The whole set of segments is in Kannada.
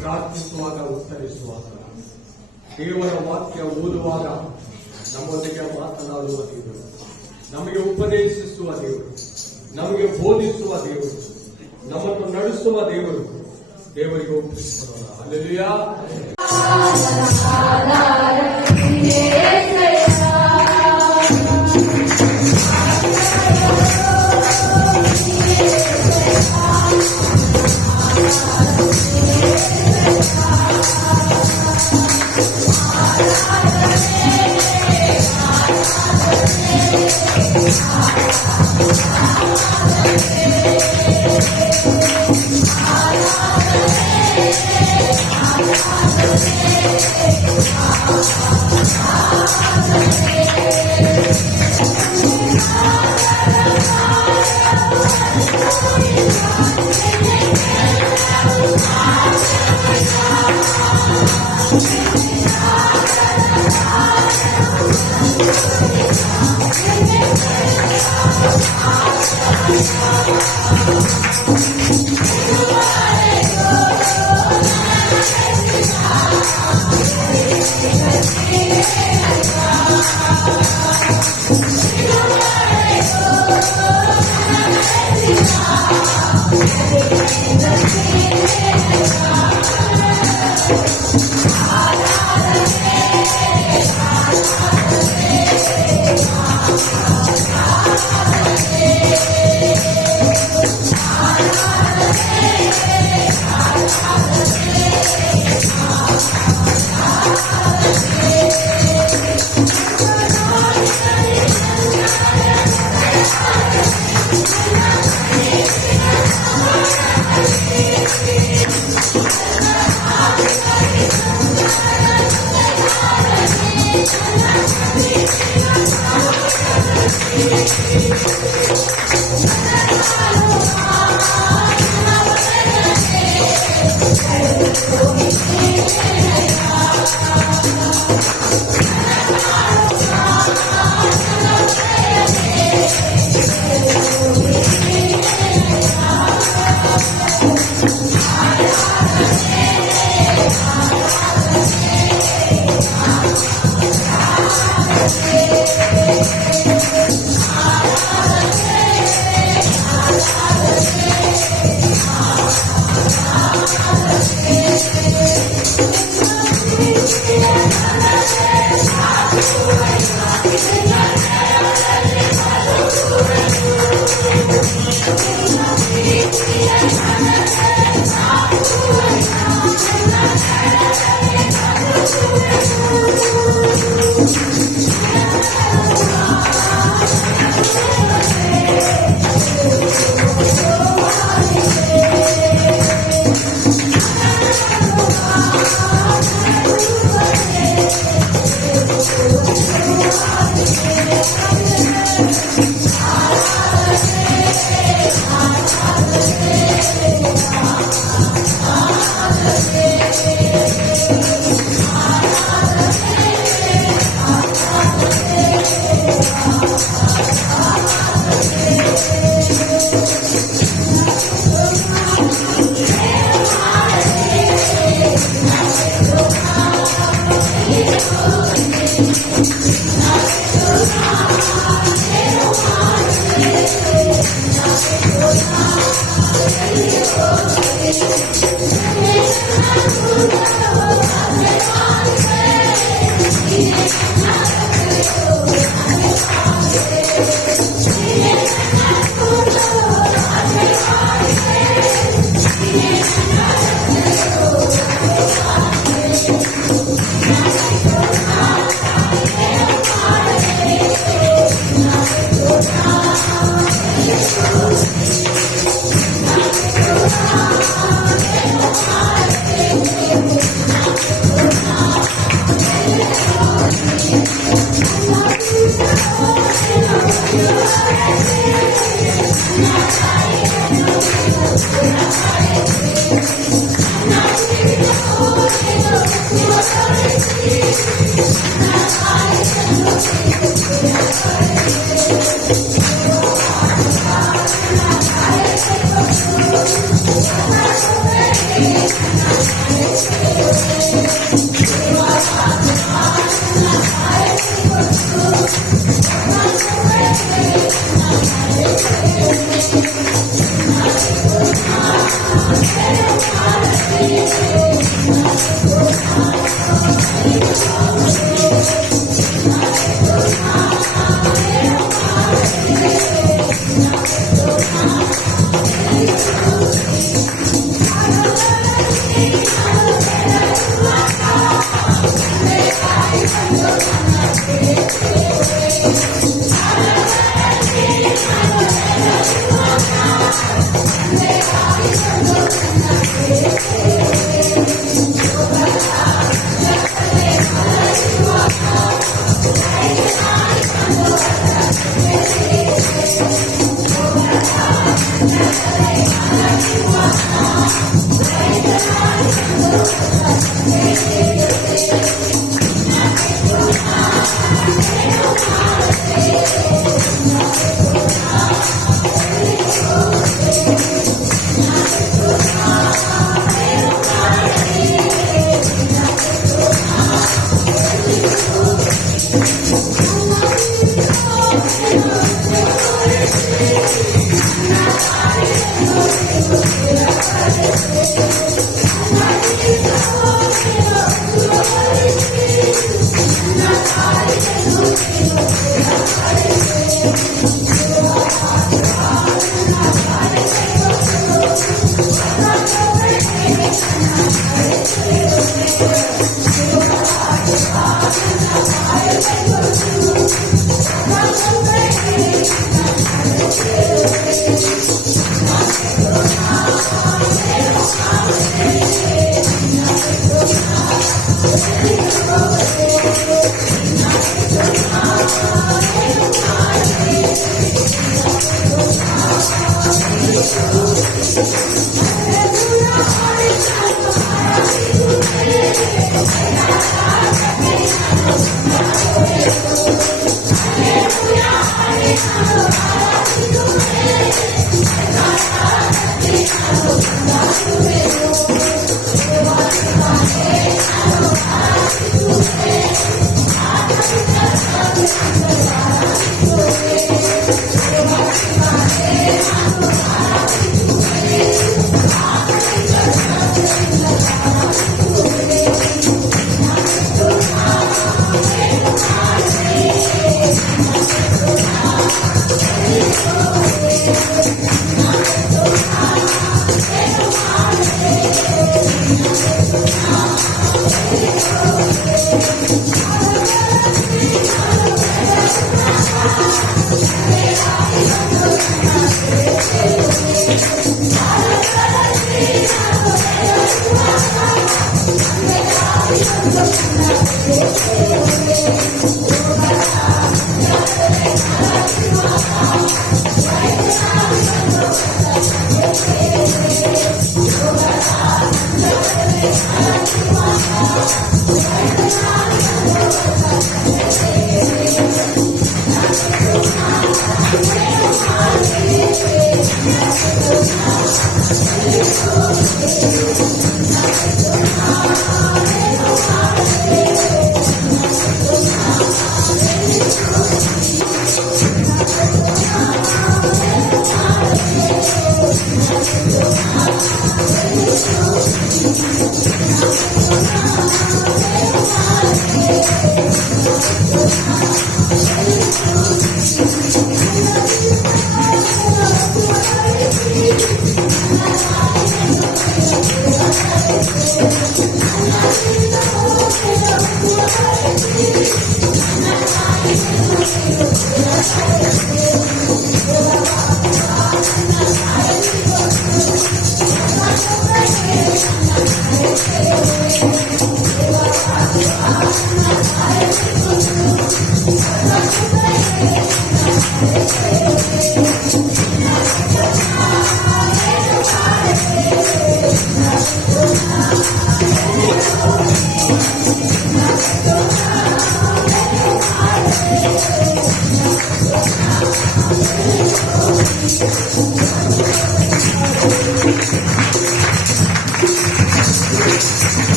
ಪ್ರಾರ್ಥಿಸುವಾಗ ಉತ್ತರಿಸುವಾಗ ದೇವರ ವಾಕ್ಯ ಓದುವಾಗ ನಮ್ಮೊಂದಿಗೆ ಮಾತನಾಡುವ ದೇವರು, ನಮಗೆ ಉಪದೇಶಿಸುವ ದೇವರು, ನಮಗೆ ಬೋಧಿಸುವ ದೇವರು, ನಮ್ಮನ್ನು ನಡೆಸುವ ದೇವರು. ದೇವರಿಗೆ ಒಪ್ಪಿಸಿಕೊಳ್ಳೋಣ. ಹಲ್ಲೆಲೂಯಾ. Hallelujah.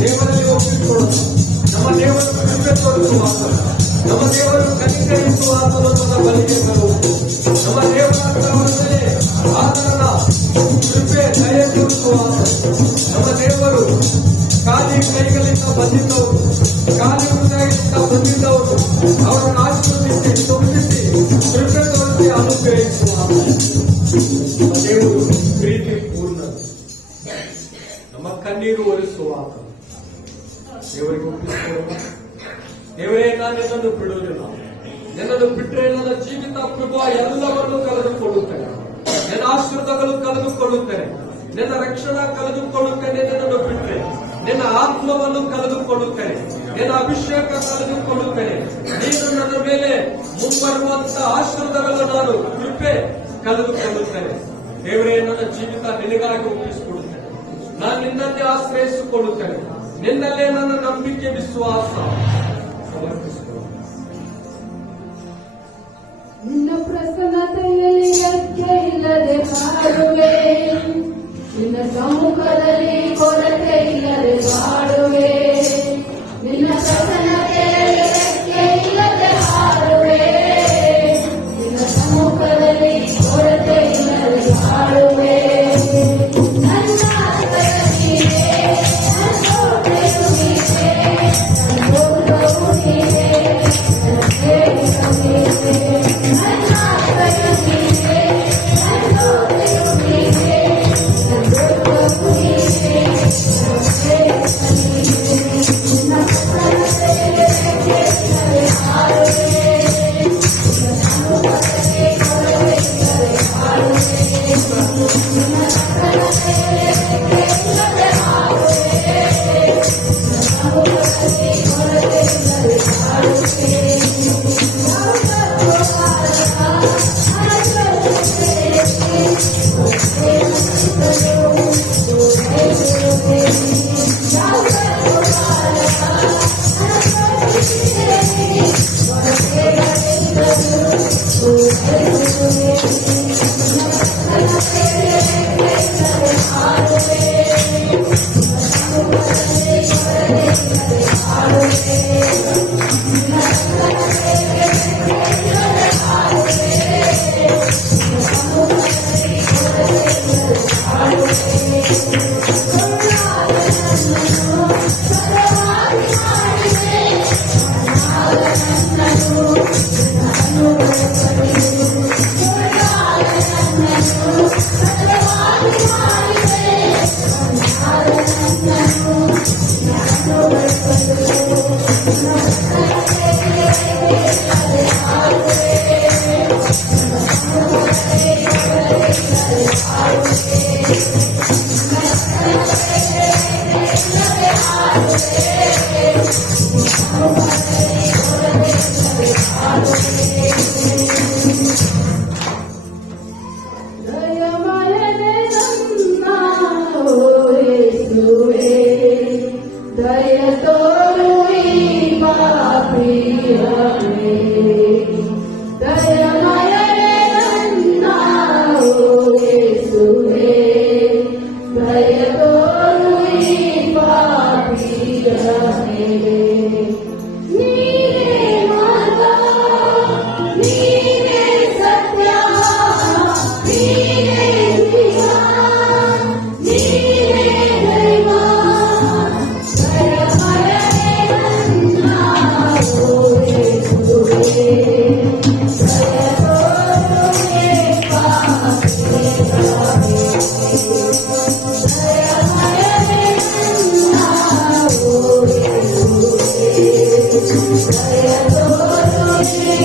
ದೇವರಲ್ಲಿ ಒಪ್ಪಿಕೊಳ್ಳೋದು ನಮ್ಮ ದೇವರು ಕೃಪೆ ತೋರಿಸುವಾಗ ನಮ್ಮ ದೇವರು ಕನಿಕರಿಸುವ ಆತ್ಮವನ್ನು ಬಲಿಗೆ ಬರುವುದು ನಮ್ಮ ದೇವರ ಕ್ರಮದಲ್ಲಿ ಆತನ ಕೃಪೆ ದಯೆ ತೋರಿಸುವಾಗ ನಮ್ಮ ದೇವರು ಖಾಲಿ ಕೈಗಳಿಂದ ಬಂದಿದ್ದವರು ಖಾಲಿ ಹೃದಯದಿಂದ ಬಂದಿದ್ದವರು ಅವರನ್ನು ಆಶೀರ್ವದಿಸಿ ತುಂಬಿಸಿ ಕೃಪೆ ತೋರಿಸಿ ಅನುಗ್ರಹಿಸುವಾಗ ನಮ್ಮ ದೇವರು ಪ್ರೀತಿ ಪೂರ್ಣ ನಮ್ಮ ಕಣ್ಣೀರು ಒರೆಸುವಾಗ ದೇವರಿಗೆ ಒಪ್ಪಿಸಿಕೊಳ್ಳುವ ದೇವರೇ ನಾನು ನಿನ್ನನ್ನು ಬಿಡುವುದಿಲ್ಲ, ನಿನ್ನನ್ನು ಬಿಟ್ಟರೆ ನನ್ನ ಜೀವಿತ ಕೃಪಾ ಎಲ್ಲವನ್ನೂ ಕಳೆದುಕೊಳ್ಳುತ್ತೇನೆ, ನನ್ನ ಆಶೀರ್ವಾದಗಳು ಕಳೆದುಕೊಳ್ಳುತ್ತೇನೆ, ನಿನ್ನ ರಕ್ಷಣಾ ಕಳೆದುಕೊಳ್ಳುತ್ತೇನೆ. ನಿನ್ನನ್ನು ಬಿಟ್ಟರೆ ನಿನ್ನ ಆತ್ಮವನ್ನು ಕಳೆದುಕೊಳ್ಳುತ್ತೇನೆ, ನಿನ್ನ ಅಭಿಷೇಕ ಕಳೆದುಕೊಳ್ಳುತ್ತೇನೆ. ನೀನು ನನ್ನ ಮೇಲೆ ಮುಂಬರುವಂತಹ ಆಶೀರ್ವಾದಗಳು ನಾನು ಕೃಪೆ ಕಳೆದುಕೊಳ್ಳುತ್ತೇನೆ. ದೇವರೇ ನನ್ನ ಜೀವಿತ ನಿನಗಾಗಿ ಒಪ್ಪಿಸಿಕೊಡುತ್ತೇನೆ, ನಾನು ನಿನ್ನನ್ನೇ ಆಶ್ರಯಿಸಿಕೊಳ್ಳುತ್ತೇನೆ, ನಿನ್ನಲ್ಲೇ ನನ್ನ ನಂಬಿಕೆ ವಿಶ್ವಾಸ ಸಮರ್ಪಿಸಿಕೊಳ್ಳುತ್ತೇನೆ. ನಿನ್ನ ಪ್ರಸನ್ನತೆಯಲ್ಲಿ ಅಕ್ಕೆ ಇಲ್ಲದೆ ಬಾಳುವೆ, ನಿನ್ನ ಸಮ್ಮುಖದಲ್ಲಿ ಕೊರತೆ ಇಲ್ಲದೆ ಬಾಳುವೆ, ನಿನ್ನ ಪ್ರಸನ್ನತೆಯಲ್ಲಿ ಅಕ್ಕೆ ಇಲ್ಲದೆ ಬಾಳುವೆ, ನಿನ್ನ ಸಮ್ಮುಖದಲ್ಲಿ ಕೊರತೆ ಇಲ್ಲದೆ ಬಾಳುವೆ. ನನ್ನ ಆಶ್ರಯ ನೀನೇ, ನನ್ನ ಕೋಟೆಯು ನೀನೇ, ನನ್ನ ದುರ್ಗವು ನೀನೇ, ನನ್ನ ಪ್ರೇಮಿಕ ನೀನೇ. ನನ್ನ ಆಶ್ರಯ ನೀನೇ, ನನ್ನ ಕೋಟೆಯು ನೀನೇ, ನನ್ನ ದುರ್ಗವು ನೀನೇ, ನನ್ನ ಪ್ರೇಮಿಕ ನೀನೇ. ನಿನ್ನ ಪ್ರಸನ್ನತೆಯಲ್ಲಿ ಅಕ್ಕೆ ಇಲ್ಲದೆ ಬಾಳುವೆ, ನಿನ್ನ ಸಮ್ಮುಖದಲ್ಲಿ ಕೊರತೆ ಇಲ್ಲದೆ ಬಾಳುವೆ, ನಿನ್ನ ಪ್ರಸನ್ನತೆಯಲ್ಲಿ ಅಕ್ಕೆ ಇಲ್ಲದೆ ಬಾಳುವೆ, ನಿನ್ನ ಸಮ್ಮುಖದಲ್ಲಿ ಕೊರತೆ ಇಲ್ಲದೆ ಬಾಳುವೆ. ನೀನೇ ಸತ್ಯ, ನೀನೇ ಜೀವ, ನೀನೇ ದೈವ. ದಯಮಯನೇ ನನ್ನ ಓ ಯೇಸುವೇ, ದಯ ತೋರುವೆ ಪಾಪಿಗಾಗಿ. ದಯಮಯನೇ ನನ್ನ ಓ ಯೇಸುವೇ, ದಯ ತೋರುವೆ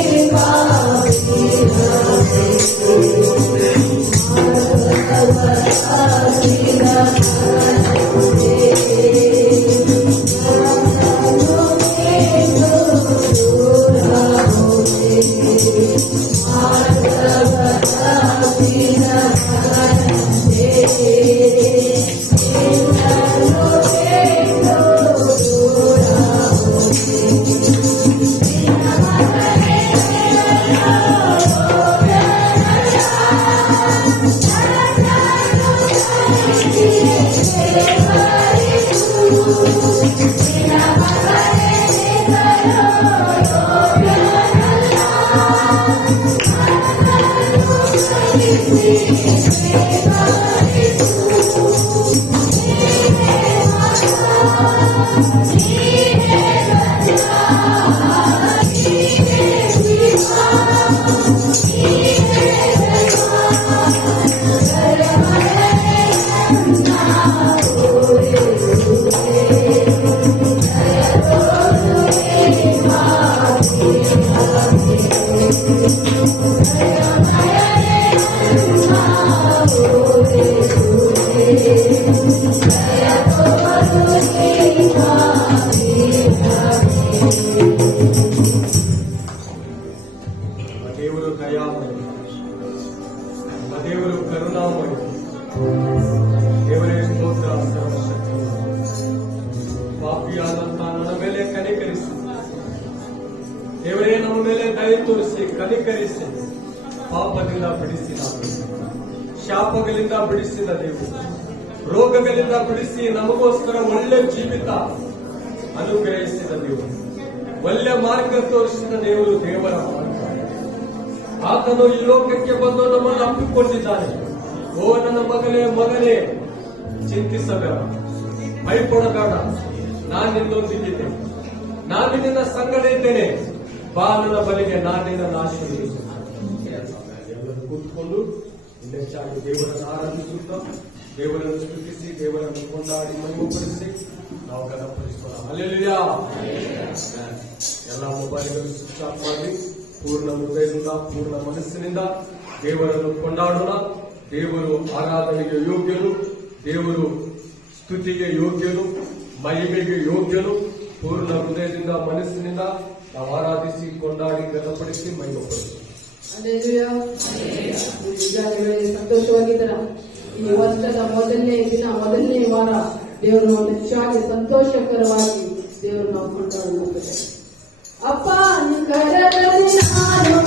ದೇವರು ದಯಾಮಯ, ದೇವರು ಕರುಣಾಮಯ, ದೇವರೇ ಸ್ತೋತ್ರ ಸರ್ವಶಕ್ತಿ. ಪಾಪಿಯಾದಂತ ನನ್ನ ಮೇಲೆ ಕನಿಕರಿಸಿ, ದೇವರೇ ನಮ್ಮ ಮೇಲೆ ದಯ ತೋರಿಸಿ ಕನಿಕರಿಸಿ ಪಾಪದಿಂದ ಬಿಡಿಸಿದ, ಶಾಪಗಳಿಂದ ಬಿಡಿಸಿದ ದೇವರು, ರೋಗಗಳಿಂದ ಬಿಡಿಸಿ ನಮಗೋಸ್ಕರ ಒಳ್ಳೆ ಜೀವಿತ ಅನುಗ್ರಹಿಸಿದ ದೇವರು, ಒಳ್ಳೆ ಮಾರ್ಗ ತೋರಿಸಿದ ದೇವರು ದೇವರ ಮಾರ್ಗ. ಆತನು ಈ ಲೋಕಕ್ಕೆ ಬಂದು ನಮ್ಮನ್ನು ಅಪ್ಪಿಕೊಂಡಿದ್ದಾನೆ. ಓ ನನ್ನ ಮಗನೇ, ಚಿಂತಿಸಬೇಡ, ಭಯಪಡಬೇಡ, ನಾನು ನಿನ್ನೊಂದಿಗಿದ್ದೇನೆ, ನಾನು ನಿನ್ನ ಸಂಗಡ ಇದ್ದೇನೆ, ಬಾ ನನ್ನ ಬಳಿಗೆ, ನಾನು ನಿನ್ನನ್ನು ಆಶೀರ್ವದಿಸುತ್ತೇನೆ. ಎಲ್ಲರೂ ಕೂತ್ಕೊಂಡು ಹೆಚ್ಚಾಗಿ ದೇವರನ್ನು ಆರಾಧಿಸುತ್ತಾ, ದೇವರನ್ನು ಸ್ತುತಿಸಿ, ದೇವರನ್ನು ಕೊಂಡಾಡಿ ಮಹಿಮೆಪಡಿಸಿ ನಾವು ಗಣಪಡಿಸೋಣ. ಹಲ್ಲೆಲೂಯಾ. ಎಲ್ಲ ಮೊಬೈಲ್ಗಳು ಸ್ವಿಚ್ ಆಫ್ ಮಾಡಿ ಪೂರ್ಣ ಹೃದಯದಿಂದ ಪೂರ್ಣ ಮನಸ್ಸಿನಿಂದ ದೇವರನ್ನು ಕೊಂಡಾಡೋಣ. ದೇವರು ಆರಾಧನೆಗೆ ಯೋಗ್ಯನು, ದೇವರು ಸ್ತುತಿಗೆ ಯೋಗ್ಯನು, ಮಹಿಮೆಗೆ ಯೋಗ್ಯನು. ಪೂರ್ಣ ಹೃದಯದಿಂದ ಮನಸ್ಸಿನಿಂದ ನಾವು ಆರಾಧಿಸಿ ಕೊಂಡಾಡಿ ಗಣಪಡಿಸಿ ಮಹಿಮೆಪಡಿಸಿ. ಸಂತೋಷವಾಗಿದ್ದರ ಈ ವರ್ಷದ ಮೊದಲನೇ ದಿನ, ಮೊದಲನೇ ವಾರ ದೇವರು ಹೆಚ್ಚಾಗಿ ಸಂತೋಷಕರವಾಗಿ ದೇವರು ನಾವು ಕೊಂಡಾಡುತ್ತದೆ. ಅಪ್ಪ ಕರದಲ್ಲಿ ನಾನು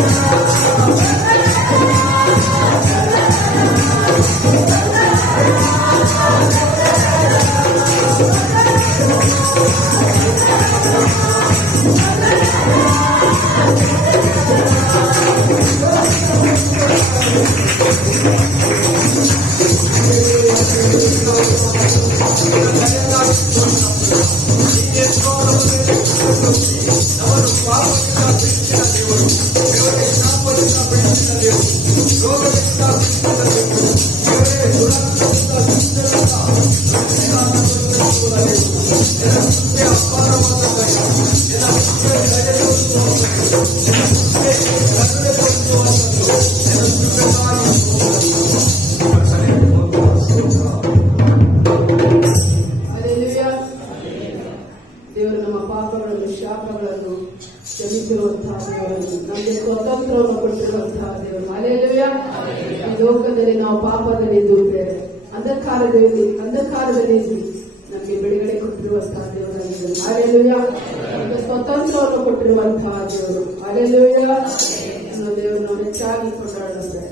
Thank you. ದೇವರು ನಮ್ಮ ಪಾಪಗಳನ್ನು ಶಾಪಗಳನ್ನು ಕ್ಷಮಿಸಿರುವಂತಹ ದೇವರನ್ನು ನಮಗೆ ಸ್ವತಂತ್ರವನ್ನು ಕೊಟ್ಟಿರುವಂತಹ ದೇವರು. ಹಲ್ಲೆಲೂಯಾ. ಈ ಲೋಕದಲ್ಲಿ ನಾವು ಪಾಪದಲ್ಲಿ ಇದ್ದೇವೆ, ಅಂಧಕಾರದಲ್ಲಿ ನಮಗೆ ಬಿಡುಗಡೆ ಕೊಟ್ಟಿರುವಂತಹ ದೇವರಾಗಿದ್ದಾರೆ. ಹಲ್ಲೆಲೂಯಾ. ನಮಗೆ ಸ್ವತಂತ್ರವನ್ನು ಕೊಟ್ಟಿರುವಂತಹ ದೇವರು. ಹಲ್ಲೆಲೂಯಾ. ದೇವರು ನಾವು ಹೆಚ್ಚಾಗಿ ಕೊಂಡಾಡುತ್ತೇವೆ.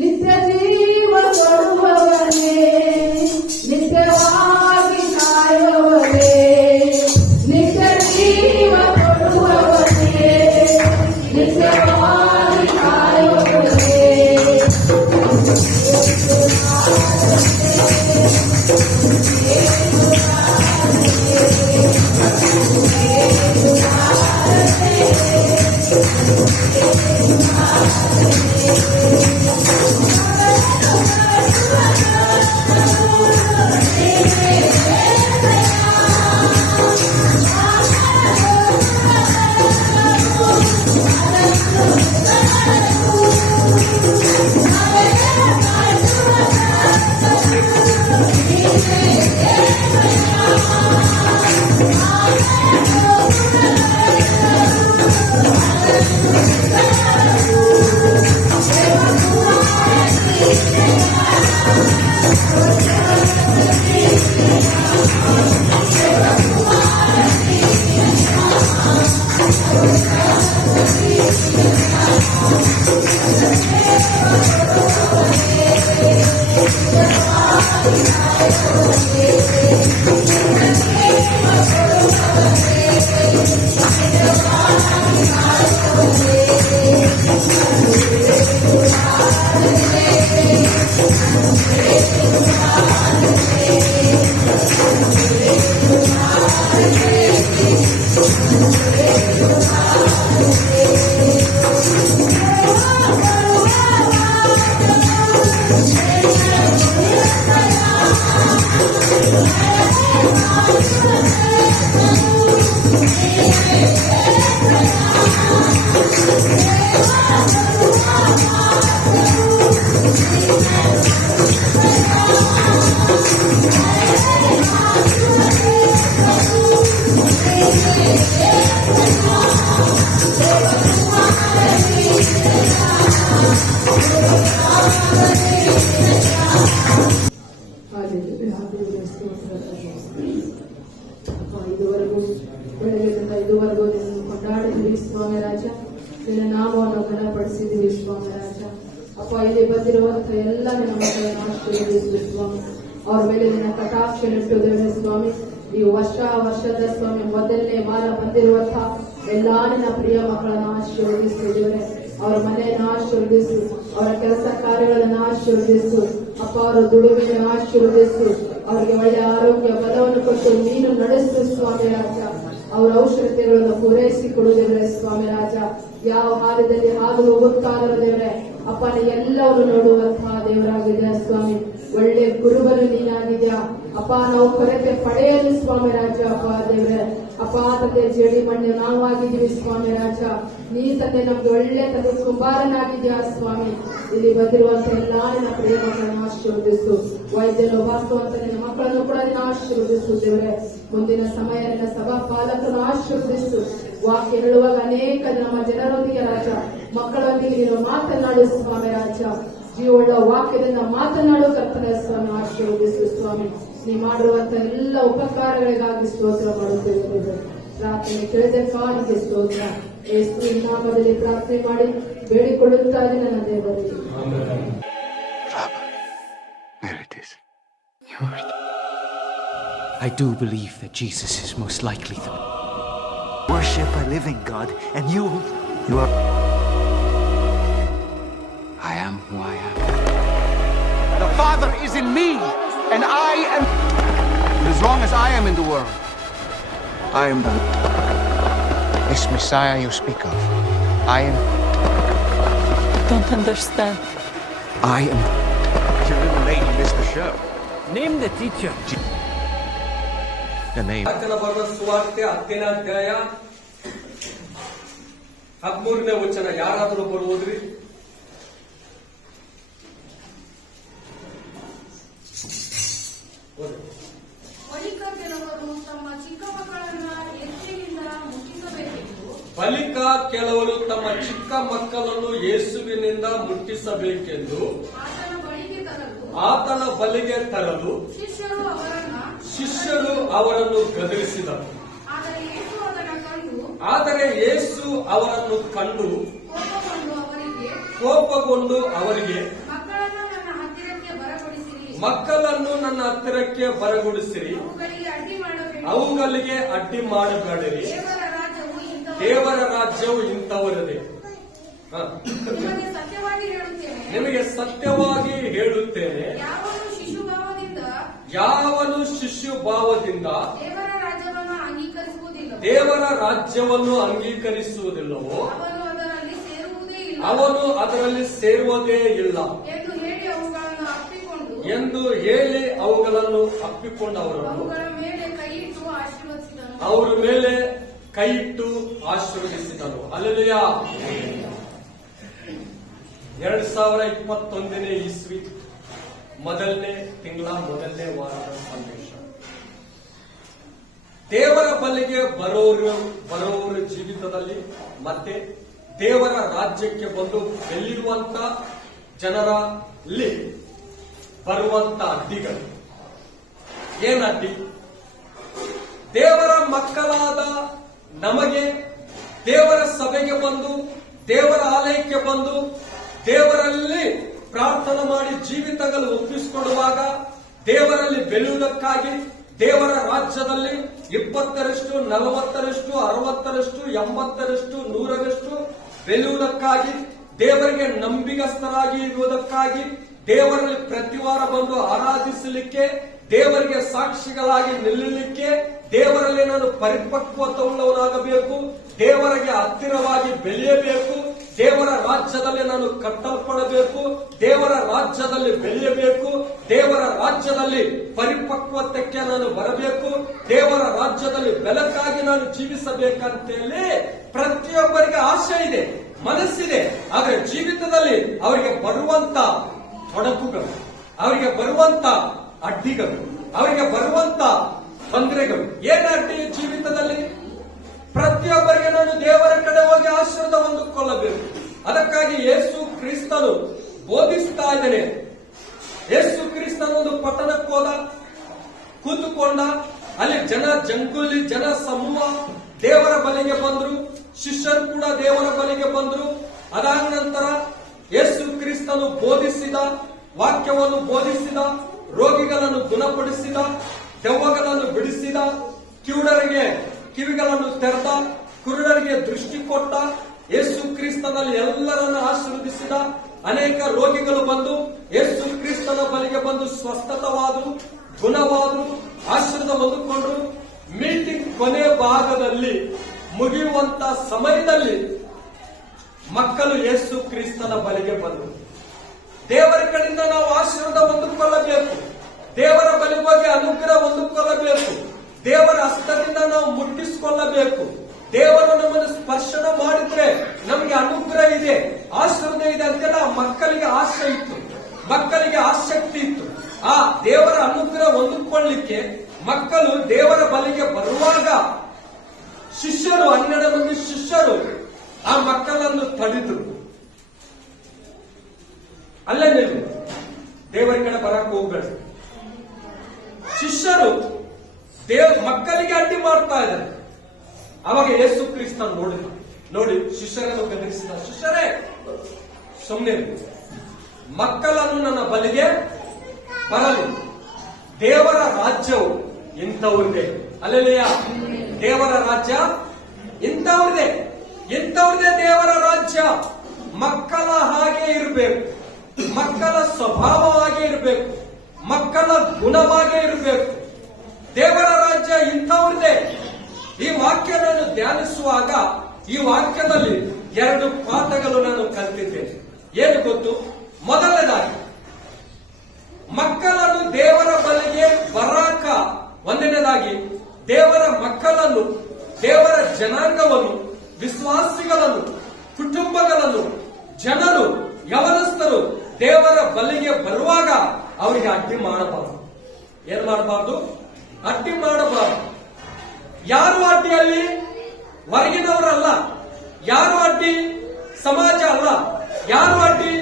ನಿತ್ಯ ಜೀವ ಕೊಡುವವರೇ, ನಿತ್ಯವಾಗಿ ಕಾಯುವವರೇ, ನಿತ್ಯ ಜೀವ ಕೊಡುವವರೇ, ನಿತ್ಯವಾಗಿ ಕಾಯುವವರೇ, ಇದುವರೆಗೂ ನಿನ್ನನ್ನು ಕೊಂಡಾಡಿದ್ವಿ ಸ್ವಾಮಿ ರಾಜ. ನಿನ್ನ ನಾಮವನ್ನು ಘನಪಡಿಸಿದ್ವಿ ಸ್ವಾಮಿ ರಾಜ. ಅಪ್ಪ, ಇಲ್ಲಿ ಬಂದಿರುವಂತಹ ಎಲ್ಲ ನಿನ್ನ ಮಕ್ಕಳನ್ನು ಆಶೀರ್ವದಿಸು ಸ್ವಾಮಿ. ಅವ್ರ ಮೇಲೆ ನಿನ್ನ ಕಟಾಕ್ಷ ನೆಟ್ಟುದೇವೆ ಸ್ವಾಮಿ. ಈ ವರ್ಷದ ಸ್ವಾಮಿ ಮೊದಲನೇ ವಾರ ಬಂದಿರುವಂತಹ ಎಲ್ಲಾ ನಿನ್ನ ಪ್ರಿಯ ಮಕ್ಕಳನ್ನು ಆಶೀರ್ವದಿಸಿದ್ದೇವೆ. ಅವರ ಮನೆಯನ್ನು ಆಶೀರ್ವದಿಸು, ಅವರ ಕೆಲಸ ಕಾರ್ಯಗಳನ್ನು ಆಶೀರ್ವದಿಸು ಅಪ್ಪ. ಅವರ ದುಡಿಮೆಯನ್ನು ಆಶೀರ್ವದಿಸು, ಅವರಿಗೆ ಒಳ್ಳೆಯ ಆರೋಗ್ಯ ಬಲವನ್ನು ಕೊಟ್ಟು ನೀನು ನಡೆಸು ಸ್ವಾಮಿ ರಾಜ. ಅವರ ಅವಶ್ಯಕತೆಗಳನ್ನು ಪೂರೈಸಿ ಕೊಡುವುದೇವ್ರೆ ಸ್ವಾಮಿ ರಾಜ. ಯಾವ ಹಾದಿಯಲ್ಲಿ ಹಾದು ಹೋಗುತ್ತಾರೋ ದೇವ್ರೆ ಅಪ್ಪ, ನೀ ಎಲ್ಲವನ್ನು ನೋಡುವಂತಹ ದೇವರಾಗಿದ್ಯಾ ಸ್ವಾಮಿ. ಒಳ್ಳೆ ಗುರುಗಳು ನೀನಾಗಿದ್ಯಾ ಅಪ್ಪ. ನಾವು ಕೊರತೆ ಪಡೆಯಲು ಸ್ವಾಮಿ ರಾಜ ಅಪ್ಪ ದೇವ್ರೆ ಅಪ್ಪ. ತಂದೆ ಜೇಡಿ ಮಣ್ಣು ನಾವು ಆಗಿದ್ದೀವಿ ಸ್ವಾಮಿ ರಾಜ. ನೀ ತಂದೆ ನಮ್ಗೆ ಒಳ್ಳೆ ತಂದೆ ಕುಂಬಾರನಾಗಿದ್ಯಾ ಸ್ವಾಮಿ. ಇಲ್ಲಿ ಬಂದಿರುವಂತ ಎಲ್ಲಾ ನಿನ್ನ ಪ್ರಿಯ ಮಕ್ಕಳನ್ನು ಆಶೀರ್ವದಿಸು. ವೈದ್ಯರು ವಾಸ್ತವಂತ ನಿನ್ನ ಮಕ್ಕಳನ್ನು ಕೂಡ ನಿನ್ನ ಆಶೀರ್ವದಿಸು ದೇವ್ರೆ. ಮುಂದಿನ ಸಮಯ ನಿನ್ನ ಸಭಾ ಪಾಲಕರನ್ನು ಆಶೀರ್ವದಿಸು. ವಾಕ್ಯ ಹೇಳುವಾಗ ಅನೇಕ ನಮ್ಮ ಜನರೊಂದಿಗೆ ರಾಜ, ಮಕ್ಕಳೊಂದಿಗೆ ನೀನು ಮಾತನಾಡು ಸ್ವಾಮಿ ರಾಜ. ಜೀವವುಳ್ಳ ವಾಕ್ಯದಿಂದ ಮಾತನಾಡು ಕರ್ತನೆ ಸ್ವಾಮಿ. ಆಶೀರ್ವದಿಸು ಸ್ವಾಮಿ. ನೀ ಮಾಡಿರುವಂತ ಎಲ್ಲ ಉಪಕಾರಗಳಿಗಾಗಿ ಸ್ತೋತ್ರ ಮಾಡುತ್ತೇವೆ. ಪ್ರಾರ್ಥನೆ ಕೇಳಿದಕ್ಕಾಗಿ ಸ್ತೋತ್ರ. ಯೇಸು ನಾಮದಲ್ಲಿ ಪ್ರಾರ್ಥನೆ ಮಾಡಿ ಬೇಡಿಕೊಳ್ಳುತ್ತಾರೆ ನನ್ನ ದೇವರಿಗೆ. There it is. You heard. I do believe that Jesus is most likely the worship a living God, and you are. I am who I am. The Father is in me, and I am. And as long as I am in the world, I am the. This Messiah you speak of, I am. Don't understand. I am. Your little lady missed the show. Name the teacher. The name. ಯಾಕನ ಬರೆದ ಸುವಾರ್ತೆ 10ನೇ ಅಧ್ಯಾಯ 13ನೇ ವಚನ. ಯಾರಾದರೂ ಬರುವುದ್ರಿ? ಬಳಿಕ ಕೆಲವರು ತಮ್ಮ ಚಿಕ್ಕ ಬಳಿಕ ಕೆಲವರು ತಮ್ಮ ಚಿಕ್ಕ ಮಕ್ಕಳನ್ನು ಯೇಸುವಿನಿಂದ ಮುಟ್ಟಿಸಬೇಕೆಂದು ಆತನ ಬಳಿಗೆ ತರಲು ಶಿಷ್ಯರು ಅವರನ್ನು ಗದರಿಸಿದರು. ಆದರೆ ಯೇಸು ಅವರನ್ನು ಕಂಡು ಕೋಪಗೊಂಡು ಅವರಿಗೆ, ಮಕ್ಕಳನ್ನು ನನ್ನ ಹತ್ತಿರಕ್ಕೆ ಬರಗೊಡಿಸಿರಿ, ಅವುಗಳಿಗೆ ಅಡ್ಡಿ ಮಾಡಬೇಡಿರಿ, ದೇವರ ರಾಜ್ಯವು ಇಂಥವರದೇ. ನಿಮಗೆ ಸತ್ಯವಾಗಿ ಹೇಳುತ್ತೇನೆ, ಯಾವನು ಶಿಶುಭಾವದಿಂದ ದೇವರ ರಾಜ್ಯವನ್ನು ಅಂಗೀಕರಿಸುವುದಿಲ್ಲವೋ ಅವನು ಅದರಲ್ಲಿ ಸೇರುವುದೇ ಇಲ್ಲ ಎಂದು ಹೇಳಿ ಅವುಗಳನ್ನು ಅಪ್ಪಿಕೊಂಡವರನ್ನು ಅವರ ಮೇಲೆ ಕೈ ಇಟ್ಟು ಆಶೀರ್ವದಿಸಿದನು. ಹಲ್ಲೆಲೂಯಾ. 2021ನೇ ಇಸ್ವಿ ಮೊದಲನೇ ತಿಂಗಳ ಮೊದಲನೇ ವಾರದ ಸಂದೇಶ. ದೇವರ ಬಳಿಗೆ ಬರೋರ ಜೀವಿತದಲ್ಲಿ ಮತ್ತೆ ದೇವರ ರಾಜ್ಯಕ್ಕೆ ಬಂದು ಬೆಳೆಯುವಂತ ಜನರಲ್ಲಿ ಬರುವಂತ ಅಡ್ಡಿಗಳು. ಏನ್ ಅಡ್ಡಿ? ದೇವರ ಮಕ್ಕಳಾದ ನಮಗೆ ದೇವರ ಸಭೆಗೆ ಬಂದು ದೇವರ ಆಲಯಕ್ಕೆ ಬಂದು ದೇವರಲ್ಲಿ ಪ್ರಾರ್ಥನೆ ಮಾಡಿ ಜೀವಿತಗಳು ಒಪ್ಪಿಸಿಕೊಡುವಾಗ ದೇವರಲ್ಲಿ ಬೆಳೆಯುವುದಕ್ಕಾಗಿ ದೇವರ ರಾಜ್ಯದಲ್ಲಿ 20ರಷ್ಟು 40ರಷ್ಟು 60ರಷ್ಟು 80ರಷ್ಟು 100ರಷ್ಟು ಬೆಳೆಯುವುದಕ್ಕಾಗಿ ದೇವರಿಗೆ ನಂಬಿಗಸ್ತರಾಗಿ ಇರುವುದಕ್ಕಾಗಿ ದೇವರಲ್ಲಿ ಪ್ರತಿವಾರ ಬಂದು ಆರಾಧಿಸಲಿಕ್ಕೆ ದೇವರಿಗೆ ಸಾಕ್ಷಿಗಳಾಗಿ ನಿಲ್ಲಲಿಕ್ಕೆ ದೇವರಲ್ಲಿ ನಾನು ಪರಿಪಕ್ವತವುಳ್ಳವನಾಗಬೇಕು, ದೇವರಿಗೆ ಹತ್ತಿರವಾಗಿ ಬೆಳೆಯಬೇಕು, ದೇವರ ರಾಜ್ಯದಲ್ಲಿ ನಾನು ಕಟ್ಟಲ್ಪಡಬೇಕು, ದೇವರ ರಾಜ್ಯದಲ್ಲಿ ಬೆಳೆಯಬೇಕು, ದೇವರ ರಾಜ್ಯದಲ್ಲಿ ಪರಿಪಕ್ವತೆಗೆ ನಾನು ಬರಬೇಕು, ದೇವರ ರಾಜ್ಯದಲ್ಲಿ ಬೆಳಕಾಗಿ ನಾನು ಜೀವಿಸಬೇಕಂತೇಳಿ ಪ್ರತಿಯೊಬ್ಬರಿಗೆ ಆಸೆ ಇದೆ, ಮನಸ್ಸಿದೆ. ಆದರೆ ಜೀವಿತದಲ್ಲಿ ಅವರಿಗೆ ಬರುವಂತ ತೊಡಕುಗಳು, ಅವರಿಗೆ ಬರುವಂತ ಅಡ್ಡಿಗಳು, ಅವರಿಗೆ ಬರುವಂತ ತೊಂದರೆಗಳು. ಏನ ಅಡ್ಡಿ ಜೀವಿತದಲ್ಲಿ? ಪ್ರತಿಯೊಬ್ಬರಿಗೆ ನಾನು ದೇವರ ಕಡೆ ಹೋಗಿ ಆಶೀರ್ವಾದ ಹೊಂದಿಕೊಳ್ಳಬೇಕು. ಅದಕ್ಕಾಗಿ ಯೇಸು ಕ್ರಿಸ್ತನು ಬೋಧಿಸ್ತಾ ಇದ್ದೇನೆ. ಯೇಸು ಕ್ರಿಸ್ತನು ಒಂದು ಪಟ್ಟಣಕ್ಕೆ ಹೋದ, ಕೂತುಕೊಂಡ, ಅಲ್ಲಿ ಜಂಗುಲಿ ಜನ ಸಮೂಹ ದೇವರ ಬಳಿಗೆ ಬಂದ್ರು, ಶಿಷ್ಯರು ಕೂಡ ದೇವರ ಬಳಿಗೆ ಬಂದ್ರು. ಅದಾದ ನಂತರ ಯೇಸು ಕ್ರಿಸ್ತನು ಬೋಧಿಸಿದ, ವಾಕ್ಯವನ್ನು ಬೋಧಿಸಿದ, ರೋಗಿಗಳನ್ನು ಗುಣಪಡಿಸಿದ, ದೆವ್ವಗಳನ್ನು ಬಿಡಿಸಿದ, ಕಿವುಡರಿಗೆ ಕಿವಿಗಳನ್ನು ತೆರೆದ, ಕುರುಡರಿಗೆ ದೃಷ್ಟಿ ಕೊಟ್ಟ, ಯೇಸು ಕ್ರಿಸ್ತನಲ್ಲಿ ಎಲ್ಲರನ್ನು ಆಶೀರ್ವದಿಸಿದ. ಅನೇಕ ರೋಗಿಗಳು ಬಂದು ಯೇಸು ಕ್ರಿಸ್ತನ ಬಳಿಗೆ ಬಂದು ಸ್ವಸ್ಥತವಾದರು, ಗುಣವಾದರು, ಆಶೀರ್ವಾದ ಹೊಂದಿಕೊಂಡ್ರು. ಮೀಟಿಂಗ್ ಕೊನೆ ಭಾಗದಲ್ಲಿ ಮುಗಿಯುವಂತ ಸಮಯದಲ್ಲಿ ಮಕ್ಕಳು ಯೇಸು ಕ್ರಿಸ್ತನ ಬಳಿಗೆ ಬಂದರು. ದೇವರ ಕಡೆಯಿಂದ ನಾವು ಆಶೀರ್ವಾದ ಹೊಂದಿಕೊಳ್ಳಬೇಕು, ದೇವರ ಬಳಿಗೆ ಹೋಗಿ ಅನುಗ್ರಹ ಹೊಂದಿಕೊಳ್ಳಬೇಕು, ದೇವರ ಹಸ್ತದಿಂದ ನಾವು ಮುಟ್ಟಿಸಿಕೊಳ್ಳಬೇಕು. ದೇವರು ನಮ್ಮನ್ನು ಸ್ಪರ್ಶನ ಮಾಡಿದ್ರೆ ನಮಗೆ ಅನುಗ್ರಹ ಇದೆ, ಆಶೀರ್ವಾದ ಇದೆ ಅಂತೆಲ್ಲ ಮಕ್ಕಳಿಗೆ ಆಸೆ ಇತ್ತು, ಮಕ್ಕಳಿಗೆ ಆಸಕ್ತಿ ಇತ್ತು. ಆ ದೇವರ ಅನುಗ್ರಹ ಹೊಂದಿಕೊಳ್ಳಲಿಕ್ಕೆ ಮಕ್ಕಳು ದೇವರ ಬಳಿಗೆ ಬರುವಾಗ ಶಿಷ್ಯರು 12 ಮಂದಿ ಶಿಷ್ಯರು ಆ ಮಕ್ಕಳನ್ನು ತಡೆದರು. ಅಲ್ಲೇ ನೀವು ದೇವರ ಕಡೆ ಬರಕ್ಕೆ ಹೋಗ್ಬೇಡ. ಶಿಷ್ಯರು ಮಕ್ಕಳಿಗೆ ಅಡ್ಡಿ ಮಾಡ್ತಾ ಇದ್ದಾರೆ. ಅವಾಗ ಯೇಸು ಕ್ರಿಸ್ತ ನೋಡಿ ಶಿಷ್ಯರನ್ನು ಗದರಿಸಿದ, ಶಿಷ್ಯರೇ ಸುಮ್ಮನೆ ಮಕ್ಕಳನ್ನು ನನ್ನ ಬಳಿಗೆ ಬರಲಿ, ದೇವರ ರಾಜ್ಯವು ಇಂಥವ್ರದೇ. ಅಲ್ಲೆಲೆಯ ದೇವರ ರಾಜ್ಯ ಇಂಥವ್ರದೇ, ಇಂಥವ್ರದೇ ದೇವರ ರಾಜ್ಯ. ಮಕ್ಕಳ ಹಾಗೆ ಇರಬೇಕು, ಮಕ್ಕಳ ಸ್ವಭಾವವಾಗಿ ಇರಬೇಕು, ಮಕ್ಕಳ ಗುಣವಾಗಿ ಇರಬೇಕು. ದೇವರ ರಾಜ್ಯ ಇಂಥವ್ರದೇ. ಈ ವಾಕ್ಯ ನಾನು ಧ್ಯಾನಿಸುವಾಗ ಈ ವಾಕ್ಯದಲ್ಲಿ 2 ಪಾಠಗಳು ನಾನು ಕಲಿತಿದ್ದೇನೆ. ಏನು ಗೊತ್ತು? ಮೊದಲನೇದಾಗಿ ಮಕ್ಕಳನ್ನು ದೇವರ ಬಳಿಗೆ ಬರಾಕ, ಒಂದನೇದಾಗಿ ದೇವರ ಮಕ್ಕಳನ್ನು, ದೇವರ ಜನಾಂಗವನ್ನು, ವಿಶ್ವಾಸಿಗಳನ್ನು, ಕುಟುಂಬಗಳನ್ನು, ಜನರು, ಯವನಸ್ಥರು ದೇವರ ಬಳಿಗೆ ಬರುವಾಗ ಅವರಿಗೆ ಅಡ್ಡಿ ಮಾಡಬಾರದು. ಏನ್ ಮಾಡಬಾರದು? ಅಡ್ಡಿ ಮಾಡಬಾರದು. ಯಾರು ಅಡ್ಡಿಯಲ್ಲಿ? ಹೊರಗಿನವರಲ್ಲ, ಯಾರು ಅಡ್ಡಿ? ಸಮಾಜ ಅಲ್ಲ. ಯಾರು ಅಡ್ಡಿ?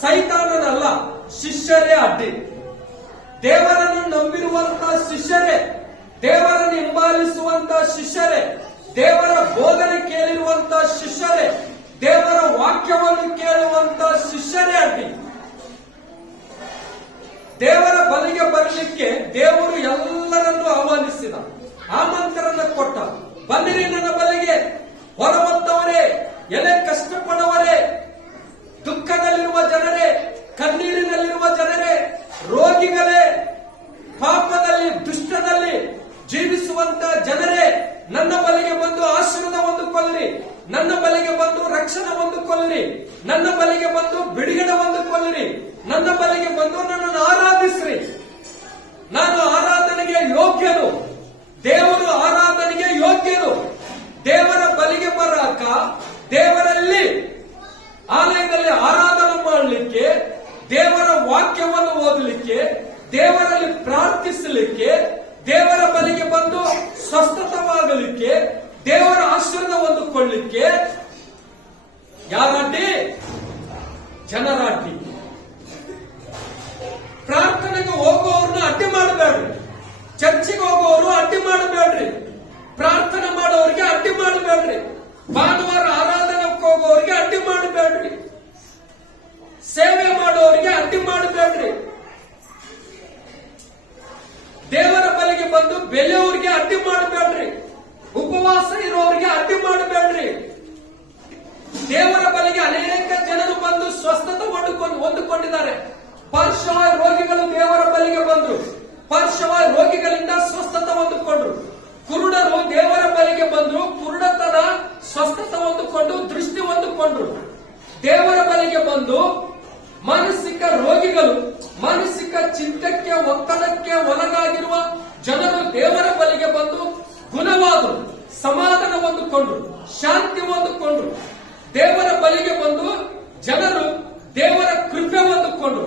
ಸೈತಾನನಲ್ಲ, ಶಿಷ್ಯರೇ ಅಡ್ಡಿ. ದೇವರನ್ನು ನಂಬಿರುವಂತಹ ಶಿಷ್ಯರೇ, ದೇವರನ್ನು ಹಿಂಬಾಲಿಸುವಂತಹ ಶಿಷ್ಯರೇ, ದೇವರ ಬೋಧನೆ ಕೇಳಿರುವಂತಹ ಶಿಷ್ಯರೇ, ದೇವರ ವಾಕ್ಯವನ್ನು ಕೇಳುವಂತಹ ಶಿಷ್ಯರೇ ಅಡ್ಡಿ. ದೇವರ ಬಲಿಗೆ ಬರಲಿಕ್ಕೆ ದೇವರು ಎಲ್ಲರನ್ನೂ ಆಹ್ವಾನಿಸಿದ, ಆಮಂತ್ರಣ ಕೊಟ್ಟ. ಬನ್ನಿರಿ ನನ್ನ ಬಲಿಗೆ, ಹೊರಬಂದವರೇ, ಎಲೆ ಕಷ್ಟಪಡವರೇ, ದುಃಖದಲ್ಲಿರುವ ಜನರೇ, ಕಣ್ಣೀರಿನಲ್ಲಿರುವ ಜನರೇ, ರೋಗಿಗಳೇ, ಪಾಪದಲ್ಲಿ ದುಷ್ಟದಲ್ಲಿ ಜೀವಿಸುವಂತ ಜನರೇ, ನನ್ನ ಬಲಿಗೆ ಬಂದು ಆಶೀರ್ವಾದ ಹೊಂದಿಕೊಳ್ಳಿರಿ, ನನ್ನ ಬಲಿಗೆ ಬಂದು ರಕ್ಷಣೆ ಹೊಂದಿಕೊಳ್ಳಿರಿ, ನನ್ನ ಬಲಿಗೆ ಬಂದು ಬಿಡುಗಡೆ ಹೊಂದಿಕೊಳ್ಳಿರಿ, ನನ್ನ ಬಲಿಗೆ ಬಂದು ನನ್ನನ್ನು ಆರಾಧಿಸ್ರಿ. ನಾನು ಆರಾಧನೆಗೆ ಯೋಗ್ಯನು, ದೇವರು ಆರಾಧನೆಗೆ ಯೋಗ್ಯನು. ದೇವರ ಬಲಿಗೆ ಬರಾಕ, ದೇವರಲ್ಲಿ ಆಲಯದಲ್ಲಿ ಆರಾಧನೆ ಮಾಡಲಿಕ್ಕೆ, ದೇವರ ವಾಕ್ಯವನ್ನು ಓದಲಿಕ್ಕೆ, ದೇವರಲ್ಲಿ ಪ್ರಾರ್ಥಿಸಲಿಕ್ಕೆ, ದೇವರ ಬಲಿಗೆ ಬಂದು ಸ್ವಸ್ಥತವಾಗಲಿಕ್ಕೆ, ದೇವರ ಆಶೀರ್ವಾದ ಹೊಂದಿಕೊಳ್ಳಲಿಕ್ಕೆ ಯಾರಡ್ಡಿ? ಜನರಡ್ಡಿ. ಪ್ರಾರ್ಥನೆಗೆ ಹೋಗುವವ್ರನ್ನ ಅಡ್ಡಿ ಮಾಡಬೇಡ್ರಿ, ಚರ್ಚಿಗೆ ಹೋಗುವವರು ಅಡ್ಡಿ ಮಾಡಬೇಡ್ರಿ, ಪ್ರಾರ್ಥನೆ ಮಾಡೋರಿಗೆ ಅಡ್ಡಿ ಮಾಡಬೇಡ್ರಿ, ಭಾನುವಾರ ಆರಾಧನೆಗೆ ಹೋಗೋರಿಗೆ ಅಡ್ಡಿ ಮಾಡಬೇಡ್ರಿ, ಸೇವೆ ಮಾಡೋರಿಗೆ ಅಡ್ಡಿ ಮಾಡಬೇಡ್ರಿ, ದೇವರ ಬಲಿಗೆ ಬಂದು ಬೆಲೆಯವರಿಗೆ ಅಡ್ಡಿ ಮಾಡಬೇಡ್ರಿ, ಉಪವಾಸ ಇರೋರಿಗೆ ಅಡ್ಡಿ ಮಾಡಬೇಡ್ರಿ. ದೇವರ ಬಲಿಗೆ ಅನೇಕ ಜನರು ಬಂದು ಸ್ವಸ್ಥತೆ ಹೊಂದಿಕೊಂಡಿದ್ದಾರೆ. ಪಾರ್ಶ್ವವಾಯು ರೋಗಿಗಳು ದೇವರ ಬಲಿಗೆ ಬಂದ್ರು, ಪಾರ್ಶ್ವವಾಯು ರೋಗಿಗಳಿಂದ ಸ್ವಸ್ಥತೆ ಹೊಂದಿಕೊಂಡ್ರು. ಕುರುಡರು ದೇವರ ಬಲಿಗೆ ಬಂದ್ರು, ಕುರುಡತನ ಸ್ವಸ್ಥತೆ ಹೊಂದಿಕೊಂಡು ದೃಷ್ಟಿ ಹೊಂದಿಕೊಂಡ್ರು. ದೇವರ ಬಲಿಗೆ ಬಂದು ಮಾನಸಿಕ ರೋಗಿಗಳು, ಮಾನಸಿಕ ಚಿಂತಕ್ಕೆ ಒತ್ತಡಕ್ಕೆ ಒಳಗಾಗಿರುವ ಜನರು ದೇವರ ಬಲಿಗೆ ಬಂದು ಗುಣವಾದರು, ಸಮಾಧಾನ ಹೊಂದಿಕೊಂಡ್ರು, ಶಾಂತಿ ಹೊಂದಿಕೊಂಡ್ರು. ದೇವರ ಬಲಿಗೆ ಬಂದು ಜನರು ದೇವರ ಕೃಪೆ ಹೊಂದಿಕೊಂಡ್ರು.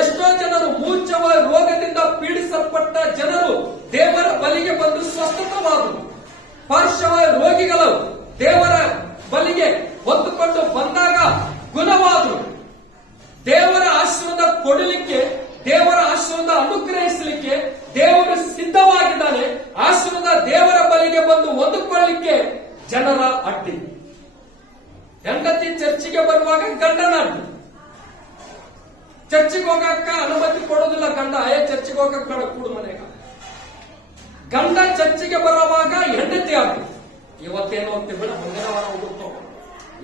ಎಷ್ಟೋ ಜನರು ಮೂರ್ಛವಾದ ರೋಗದಿಂದ ಪೀಡಿಸಲ್ಪಟ್ಟ ಜನರು ದೇವರ ಬಲಿಗೆ ಬಂದು ಸ್ವಸ್ಥತವಾದರು. ಪಾರ್ಶ್ವವಾಯು ರೋಗಿಗಳು ದೇವರ ಬಲಿಗೆ ಹೊಂದಿಕೊಂಡು ಬಂದಾಗ ಗುಣವಾದರು. ದೇವರ ಆಶೀರ್ವಾದ ಕೊಡಲಿಕ್ಕೆ, ದೇವರ ಆಶೀರ್ವಾದ ಅನುಗ್ರಹಿಸಲಿಕ್ಕೆ ದೇವರು ಸಿದ್ಧವಾಗಿದ್ದಾನೆ. ಆಶೀರ್ವಾದ ದೇವರ ಬಲಿಗೆ ಬಂದು ಹೊಂದಿಕೊಳ್ಳಲಿಕ್ಕೆ ಜನರ ಅಡ್ಡಿ. ಹೆಂಡತಿ ಚರ್ಚಿಗೆ ಬರುವಾಗ ಗಂಡನ ಅಡ್ಡಿ. ಚರ್ಚಿಗೆ ಹೋಗಕ್ಕ ಅನುಮತಿ ಕೊಡೋದಿಲ್ಲ ಗಂಡ, ಚರ್ಚಿಗೆ ಹೋಗಕ್ ಬೇಡ, ಕೂಡು ಮನೆಗ. ಗಂಡ ಚರ್ಚಿಗೆ ಬರುವಾಗ ಹೆಂಡತಿ ಅಡ್ಡಿ. ಇವತ್ತೇನು ಹೋಗ್ತೀವಿ ಬಿಡ, ಮುಂದಿನ ವಾರ ಹೋಗುತ್ತೋ,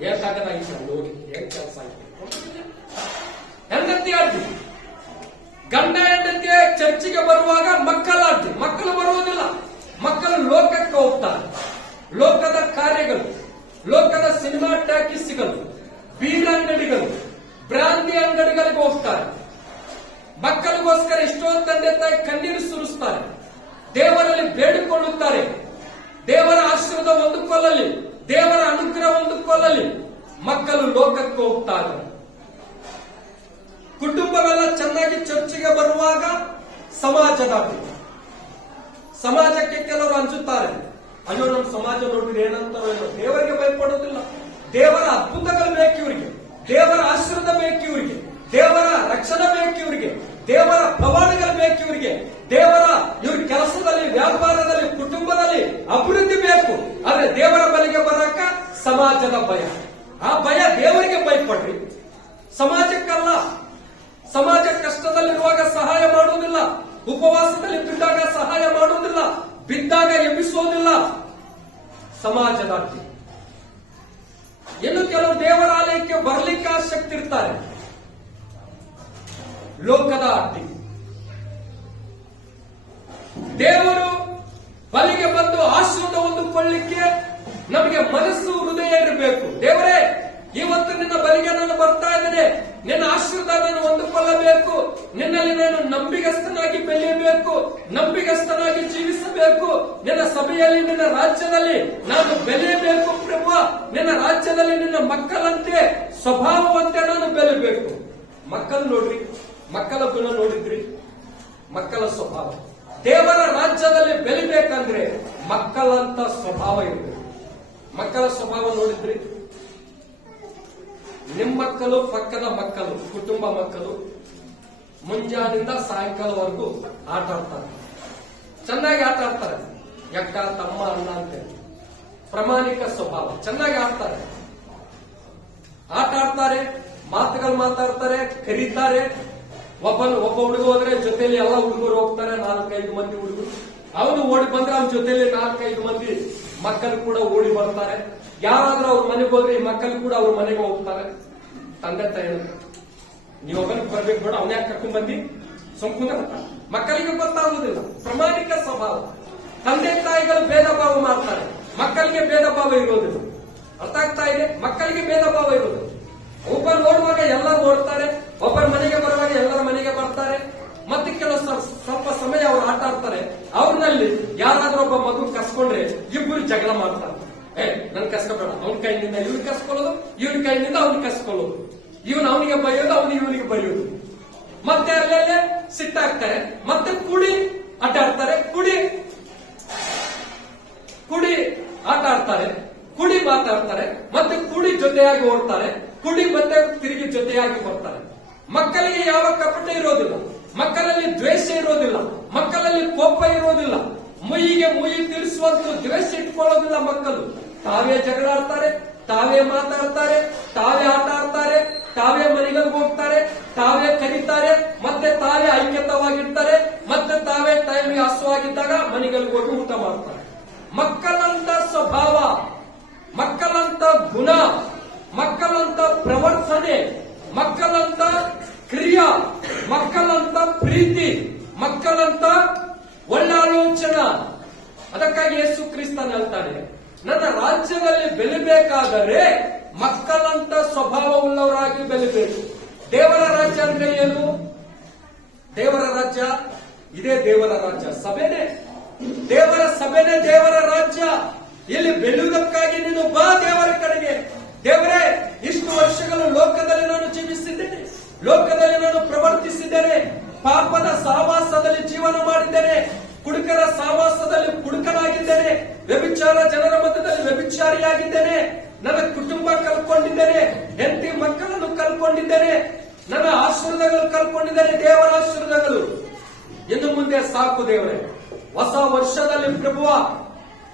ಏಕಾಗದಾಗಿತ್ತು ಹೋಗಿ, ಏನ್ ಕೆಲಸ ಆಯ್ತು. ಹೆಂಡತಿ ಅಡ್ಡಿ. ಗಂಡ ಹೆಂಡತಿ ಚರ್ಚಿಗೆ ಬರುವಾಗ ಮಕ್ಕಳ ಅಡ್ಡಿ. ಮಕ್ಕಳು ಬರುವುದಿಲ್ಲ, ಮಕ್ಕಳು ಲೋಕಕ್ಕೆ ಹೋಗ್ತಾರೆ. ಲೋಕದ ಕಾರ್ಯಗಳು, ಲೋಕದ ಸಿನಿಮಾ ಟಾಕೀಸ್ಗಳು, ಬೀರಂಗಡಿಗಳು, ಬ್ರಾಂತಿ ಅಂಗಡಿಗಳಿಗೆ ಹೋಗ್ತಾರೆ. ಮಕ್ಕಳಿಗೋಸ್ಕರ ಎಷ್ಟೋ ತಂದೆ ತಾಯಿ ಕಣ್ಣೀರು ಸುರಿಸ್ತಾರೆ, ದೇವರಲ್ಲಿ ಬೇಡಿಕೊಳ್ಳುತ್ತಾರೆ. ದೇವರ ಆಶೀರ್ವಾದ ಹೊಂದಿಕೊಳ್ಳಲಿ, ದೇವರ ಅನುಗ್ರಹ ಹೊಂದಿಕೊಳ್ಳಲಿ. ಮಕ್ಕಳು ಲೋಕಕ್ಕೆ ಹೋಗ್ತಾರೆ. ಕುಟುಂಬವೆಲ್ಲ ಚೆನ್ನಾಗಿ ಚರ್ಚಿಗೆ ಬರುವಾಗ ಸಮಾಜದ ಸಮಾಜಕ್ಕೆ ಕೆಲವರು ಅಂಜುತ್ತಾರೆ, ಅಯ್ಯೋ ನಮ್ಮ ಸಮಾಜ ನೋಡಿದ್ರೆ ಏನಂತಾರೋ ಏನೋ. ದೇವರಿಗೆ ಭಯಪಡೋದಿಲ್ಲ. ದೇವರ ಅದ್ಭುತಗಳು ಬೇಕು ಇವರಿಗೆ, ದೇವರ ಆಶೀರ್ವಾದ ಬೇಕು ಇವರಿಗೆ, ದೇವರ ರಕ್ಷಣೆ ಬೇಕು ಇವರಿಗೆ, ದೇವರ ಪ್ರಮಾಣಗಳು ಬೇಕು ಇವರಿಗೆ, ದೇವರ ಇವ್ರ ಕೆಲಸದಲ್ಲಿ, ವ್ಯಾಪಾರದಲ್ಲಿ, ಕುಟುಂಬದಲ್ಲಿ ಅಭಿವೃದ್ಧಿ ಬೇಕು. ಆದ್ರೆ ದೇವರ ಬಲಿಗೆ ಬರಕ ಸಮಾಜದ ಭಯ. ಆ ಭಯ ದೇವರಿಗೆ ಭಯಪಡ್ರಿ, ಸಮಾಜಕ್ಕಲ್ಲ. ಸಮಾಜ ಕಷ್ಟದಲ್ಲಿರುವಾಗ ಸಹಾಯ ಮಾಡುವುದಿಲ್ಲ, ಉಪವಾಸದಲ್ಲಿ ಬಿದ್ದಾಗ ಸಹಾಯ ಮಾಡುವುದಿಲ್ಲ, ಬಿದ್ದಾಗ ಎಬ್ಬಿಸೋದಿಲ್ಲ. ಸಮಾಜದ ಅಡ್ಡಿ. ಇನ್ನು ಕೆಲವು ದೇವರ ಆಲಯಕ್ಕೆ ಬರಲಿಕ್ಕೆ ಆಸಕ್ತಿ ಇರ್ತಾರೆ, ಲೋಕದ ಅಡ್ಡಿ. ದೇವರು ಬಲಿಗೆ ಬಂದು ಆಶೀರ್ವಾದ ಹೊಂದಿಕೊಳ್ಳಲಿಕ್ಕೆ ನಮಗೆ ಮನಸ್ಸು, ಹೃದಯ ಇರಬೇಕು. ದೇವರೇ, ಇವತ್ತು ನಿನ್ನ ಬಲಿಗೆ ನಾನು ಬರ್ತಾ ಇದ್ದೇನೆ, ನಿನ್ನ ಆಶೀರ್ವಾದ ನಾನು ಹೊಂದಿಕೊಳ್ಳಬೇಕು, ನಿನ್ನಲ್ಲಿ ನಾನು ನಂಬಿಗಸ್ತನಾಗಿ ಬೆಳೆಯಬೇಕು, ನಂಬಿಗಸ್ತನಾಗಿ ಜೀವಿಸಬೇಕು, ನಿನ್ನ ಸಭೆಯಲ್ಲಿ, ನಿನ್ನ ರಾಜ್ಯದಲ್ಲಿ ನಾನು ಬೆಳೆಯಬೇಕು ಪ್ರಭು, ನಿನ್ನ ರಾಜ್ಯದಲ್ಲಿ ನಿನ್ನ ಮಕ್ಕಳಂತೆ, ಸ್ವಭಾವವಂತೆ ನಾನು ಬೆಳೆಯಬೇಕು. ಮಕ್ಕಳು ನೋಡ್ರಿ, ಮಕ್ಕಳ ಗುಣ ನೋಡಿದ್ರಿ, ಮಕ್ಕಳ ಸ್ವಭಾವ. ದೇವರ ರಾಜ್ಯದಲ್ಲಿ ಬೆಳಿಬೇಕಂದ್ರೆ ಮಕ್ಕಳಂತ ಸ್ವಭಾವ ಇರಬೇಕು, ಮಕ್ಕಳ ಸ್ವಭಾವ ನೋಡಿದ್ರಿ? ನಿಮ್ಮ ಮಕ್ಕಳು, ಪಕ್ಕದ ಮಕ್ಕಳು, ಕುಟುಂಬ ಮಕ್ಕಳು ಮುಂಜಾನಿಂದ ಸಾಯಂಕಾಲವರೆಗೂ ಆಟ ಆಡ್ತಾರೆ. ಚೆನ್ನಾಗಿ ಆಟ ಆಡ್ತಾರೆ. ಯಕ್ಕ, ತಮ್ಮ, ಅಣ್ಣ ಅಂತೇಳಿ ಪ್ರಾಮಾಣಿಕ ಸ್ವಭಾವ. ಚೆನ್ನಾಗಿ ಆಡ್ತಾರೆ, ಆಟ ಆಡ್ತಾರೆ, ಮಾತುಗಳು ಮಾತಾಡ್ತಾರೆ, ಕರೀತಾರೆ. ಒಬ್ಬ ಹುಡುಗ ಹೋದ್ರೆ ಜೊತೆಲಿ ಎಲ್ಲ ಹುಡುಗರು ಹೋಗ್ತಾರೆ, 4-5 ಮಂದಿ ಹುಡುಗರು. ಅವನು ಓಡಿ ಬಂದ್ರೆ ಅವನ ಜೊತೆಲಿ 4-5 ಮಂದಿ ಮಕ್ಕಳು ಕೂಡ ಓಡಿ ಬರ್ತಾರೆ. ಯಾರಾದ್ರೂ ಅವ್ರ ಮನೆಗೆ ಹೋದ್ರೆ ಈ ಮಕ್ಕಳು ಕೂಡ ಅವ್ರ ಮನೆಗೆ ಹೋಗ್ತಾರೆ. ತಂದೆ ತಾಯಿ ನೀವೊಬ್ಬನಿಗೆ ಬರ್ಬೇಕು ಬೇಡ, ಅವನ್ಯಾಕೆ ಕರ್ಕೊಂಡ್ ಬಂದಿ ಸುಮ್ಕುಂದ ಮಕ್ಕಳಿಗೆ ಗೊತ್ತಾಗುವುದಿಲ್ಲ. ಪ್ರಾಮಾಣಿಕ ಸ್ವಭಾವ. ತಂದೆ ತಾಯಿಗಳು ಭೇದ ಭಾವ ಮಾಡ್ತಾರೆ, ಮಕ್ಕಳಿಗೆ ಭೇದ ಭಾವ ಇರೋದಿಲ್ಲ. ಅರ್ಥ ಆಗ್ತಾ ಇದೆ? ಮಕ್ಕಳಿಗೆ ಭೇದ ಭಾವ ಇರೋದು. ಒಬ್ಬರು ನೋಡುವಾಗ ಎಲ್ಲರೂ ನೋಡ್ತಾರೆ, ಒಬ್ಬರ ಮನೆಗೆ ಬರುವಾಗ ಎಲ್ಲರ ಮನೆಗೆ ಬರ್ತಾರೆ. ಮತ್ತೆ ಕೆಲವು ಸ್ವಲ್ಪ ಸಮಯ ಅವ್ರು ಆಟ ಆಡ್ತಾರೆ. ಅವ್ರನಲ್ಲಿ ಯಾರಾದ್ರೂ ಒಬ್ಬ ಮಗು ಕಸ್ಕೊಂಡ್ರೆ ಇಬ್ಬರು ಜಗಳ ಮಾಡ್ತಾರೆ. ನನ್ ಕಸ್ಕೋಬೇಡ, ಅವನ ಕೈಯಿಂದ ಇವ್ನು ಕಸ್ಕೊಳ್ಳೋದು, ಇವನ ಕೈಯಿಂದ ಅವ್ನು ಕಸ್ಕೊಳ್ಳೋದು, ಇವನು ಅವನಿಗೆ ಬೈಯೋದು, ಅವನು ಇವನಿಗೆ ಬೈಯೋದು. ಮತ್ತೆ ಅಲ್ಲೇ ಸಿಟ್ಟಾಗ್ತಾರೆ. ಮತ್ತೆ ಕುಡಿ ಆಟ ಆಡ್ತಾರೆ, ಕುಡಿ ಆಟ ಆಡ್ತಾರೆ, ಕುಡಿ ಮಾತಾಡ್ತಾರೆ, ಮತ್ತೆ ಕುಡಿ ಜೊತೆಯಾಗಿ ಓಡ್ತಾರೆ, ಕುಡಿ ಮತ್ತೆ ತಿರುಗಿ ಜೊತೆಯಾಗಿ ಬರ್ತಾರೆ. ಮಕ್ಕಳಿಗೆ ಯಾವ ಕಪಟ ಇರೋದಿಲ್ಲ, ಮಕ್ಕಳಲ್ಲಿ ದ್ವೇಷ ಇರೋದಿಲ್ಲ, ಮಕ್ಕಳಲ್ಲಿ ಕೋಪ ಇರೋದಿಲ್ಲ, ಮುಯಿಗೆ ಮುಯಿ ತಿಳಿಸುವಂತ ದ್ವೇಷ ಇಟ್ಕೊಳ್ಳೋದಿಲ್ಲ. ಮಕ್ಕಳು ತಾವೇ ಜಗಳ ಆಡ್ತಾರೆ, ತಾವೇ ಮಾತಾಡ್ತಾರೆ, ತಾವೇ ಆಟ ಆಡ್ತಾರೆ, ತಾವೇ ಮನೆಗಳಿಗೆ ಹೋಗ್ತಾರೆ, ತಾವೇ ಕರೀತಾರೆ, ಮತ್ತೆ ತಾವೇ ಐಕ್ಯತವಾಗಿರ್ತಾರೆ, ಮತ್ತೆ ತಾವೇ ಟೈಮ್ಗೆ ಹಸುವಾಗಿದ್ದಾಗ ಮನೆಗಳಿಗೆ ಹೋಗಿ ಊಟ ಮಾಡ್ತಾರೆ. ಮಕ್ಕಳಂತ ಸ್ವಭಾವ, ಮಕ್ಕಳಂತ ಗುಣ, ಮಕ್ಕಳಂತ ಪ್ರವರ್ತನೆ, ಮಕ್ಕಳಂತ ಕ್ರಿಯಾ, ಮಕ್ಕಳಂತ ಪ್ರೀತಿ, ಮಕ್ಕಳಂತ ಒಳ್ಳೆ ಆಲೋಚನಾ. ಅದಕ್ಕಾಗಿ ಯೇಸು ಕ್ರಿಸ್ತನ್ ಹೇಳ್ತಾನೆ, ನನ್ನ ರಾಜ್ಯದಲ್ಲಿ ಬೆಳಿಬೇಕಾದರೆ ಮಕ್ಕಳಂತ ಸ್ವಭಾವವುಳ್ಳವರಾಗಿ ಬೆಳಿಬೇಕು. ದೇವರ ರಾಜ್ಯ ಅಂದ್ರೆ ಏನು? ದೇವರ ರಾಜ್ಯ ಇದೇ ದೇವರ ರಾಜ್ಯ, ಸಭೆನೇ ದೇವರ ಸಭೆನೇ ದೇವರ ರಾಜ್ಯ. ಇಲ್ಲಿ ಬೆಳೆಯುವುದಕ್ಕಾಗಿ ನೀನು ಬಾ ದೇವರ ಕಡೆಗೆ. ದೇವರೇ, ಇಷ್ಟು ವರ್ಷಗಳು ಲೋಕದಲ್ಲಿ ನಾನು ಜೀವಿಸಿದ್ದೇನೆ, ಲೋಕದಲ್ಲಿ ನಾನು ಪ್ರವರ್ತಿಸಿದ್ದೇನೆ, ಪಾಪದ ಸಹವಾಸದಲ್ಲಿ ಜೀವನ ಮಾಡಿದ್ದೇನೆ, ಕುಡುಕರ ಸಹವಾಸದಲ್ಲಿ ಕುಡುಕನಾಗಿದ್ದೇನೆ, ವ್ಯಭಿಚಾರ ಜನರ ಮಧ್ಯದಲ್ಲಿ ವ್ಯಭಿಚಾರಿಯಾಗಿದ್ದೇನೆ, ನನ್ನ ಕುಟುಂಬ ಕಲ್ಕೊಂಡಿದ್ದೇನೆ, ಹೆಂಡತಿ ಮಕ್ಕಳನ್ನು ಕಲ್ಕೊಂಡಿದ್ದೇನೆ, ನನ್ನ ಆಶೀರ್ವಾದಗಳು ಕಲ್ಕೊಂಡಿದ್ದೇನೆ, ದೇವರ ಆಶೀರ್ವಾದಗಳು. ಇನ್ನು ಮುಂದೆ ಸಾಕು ದೇವರೇ. ಹೊಸ ವರ್ಷದಲ್ಲಿ ಪ್ರಭುವ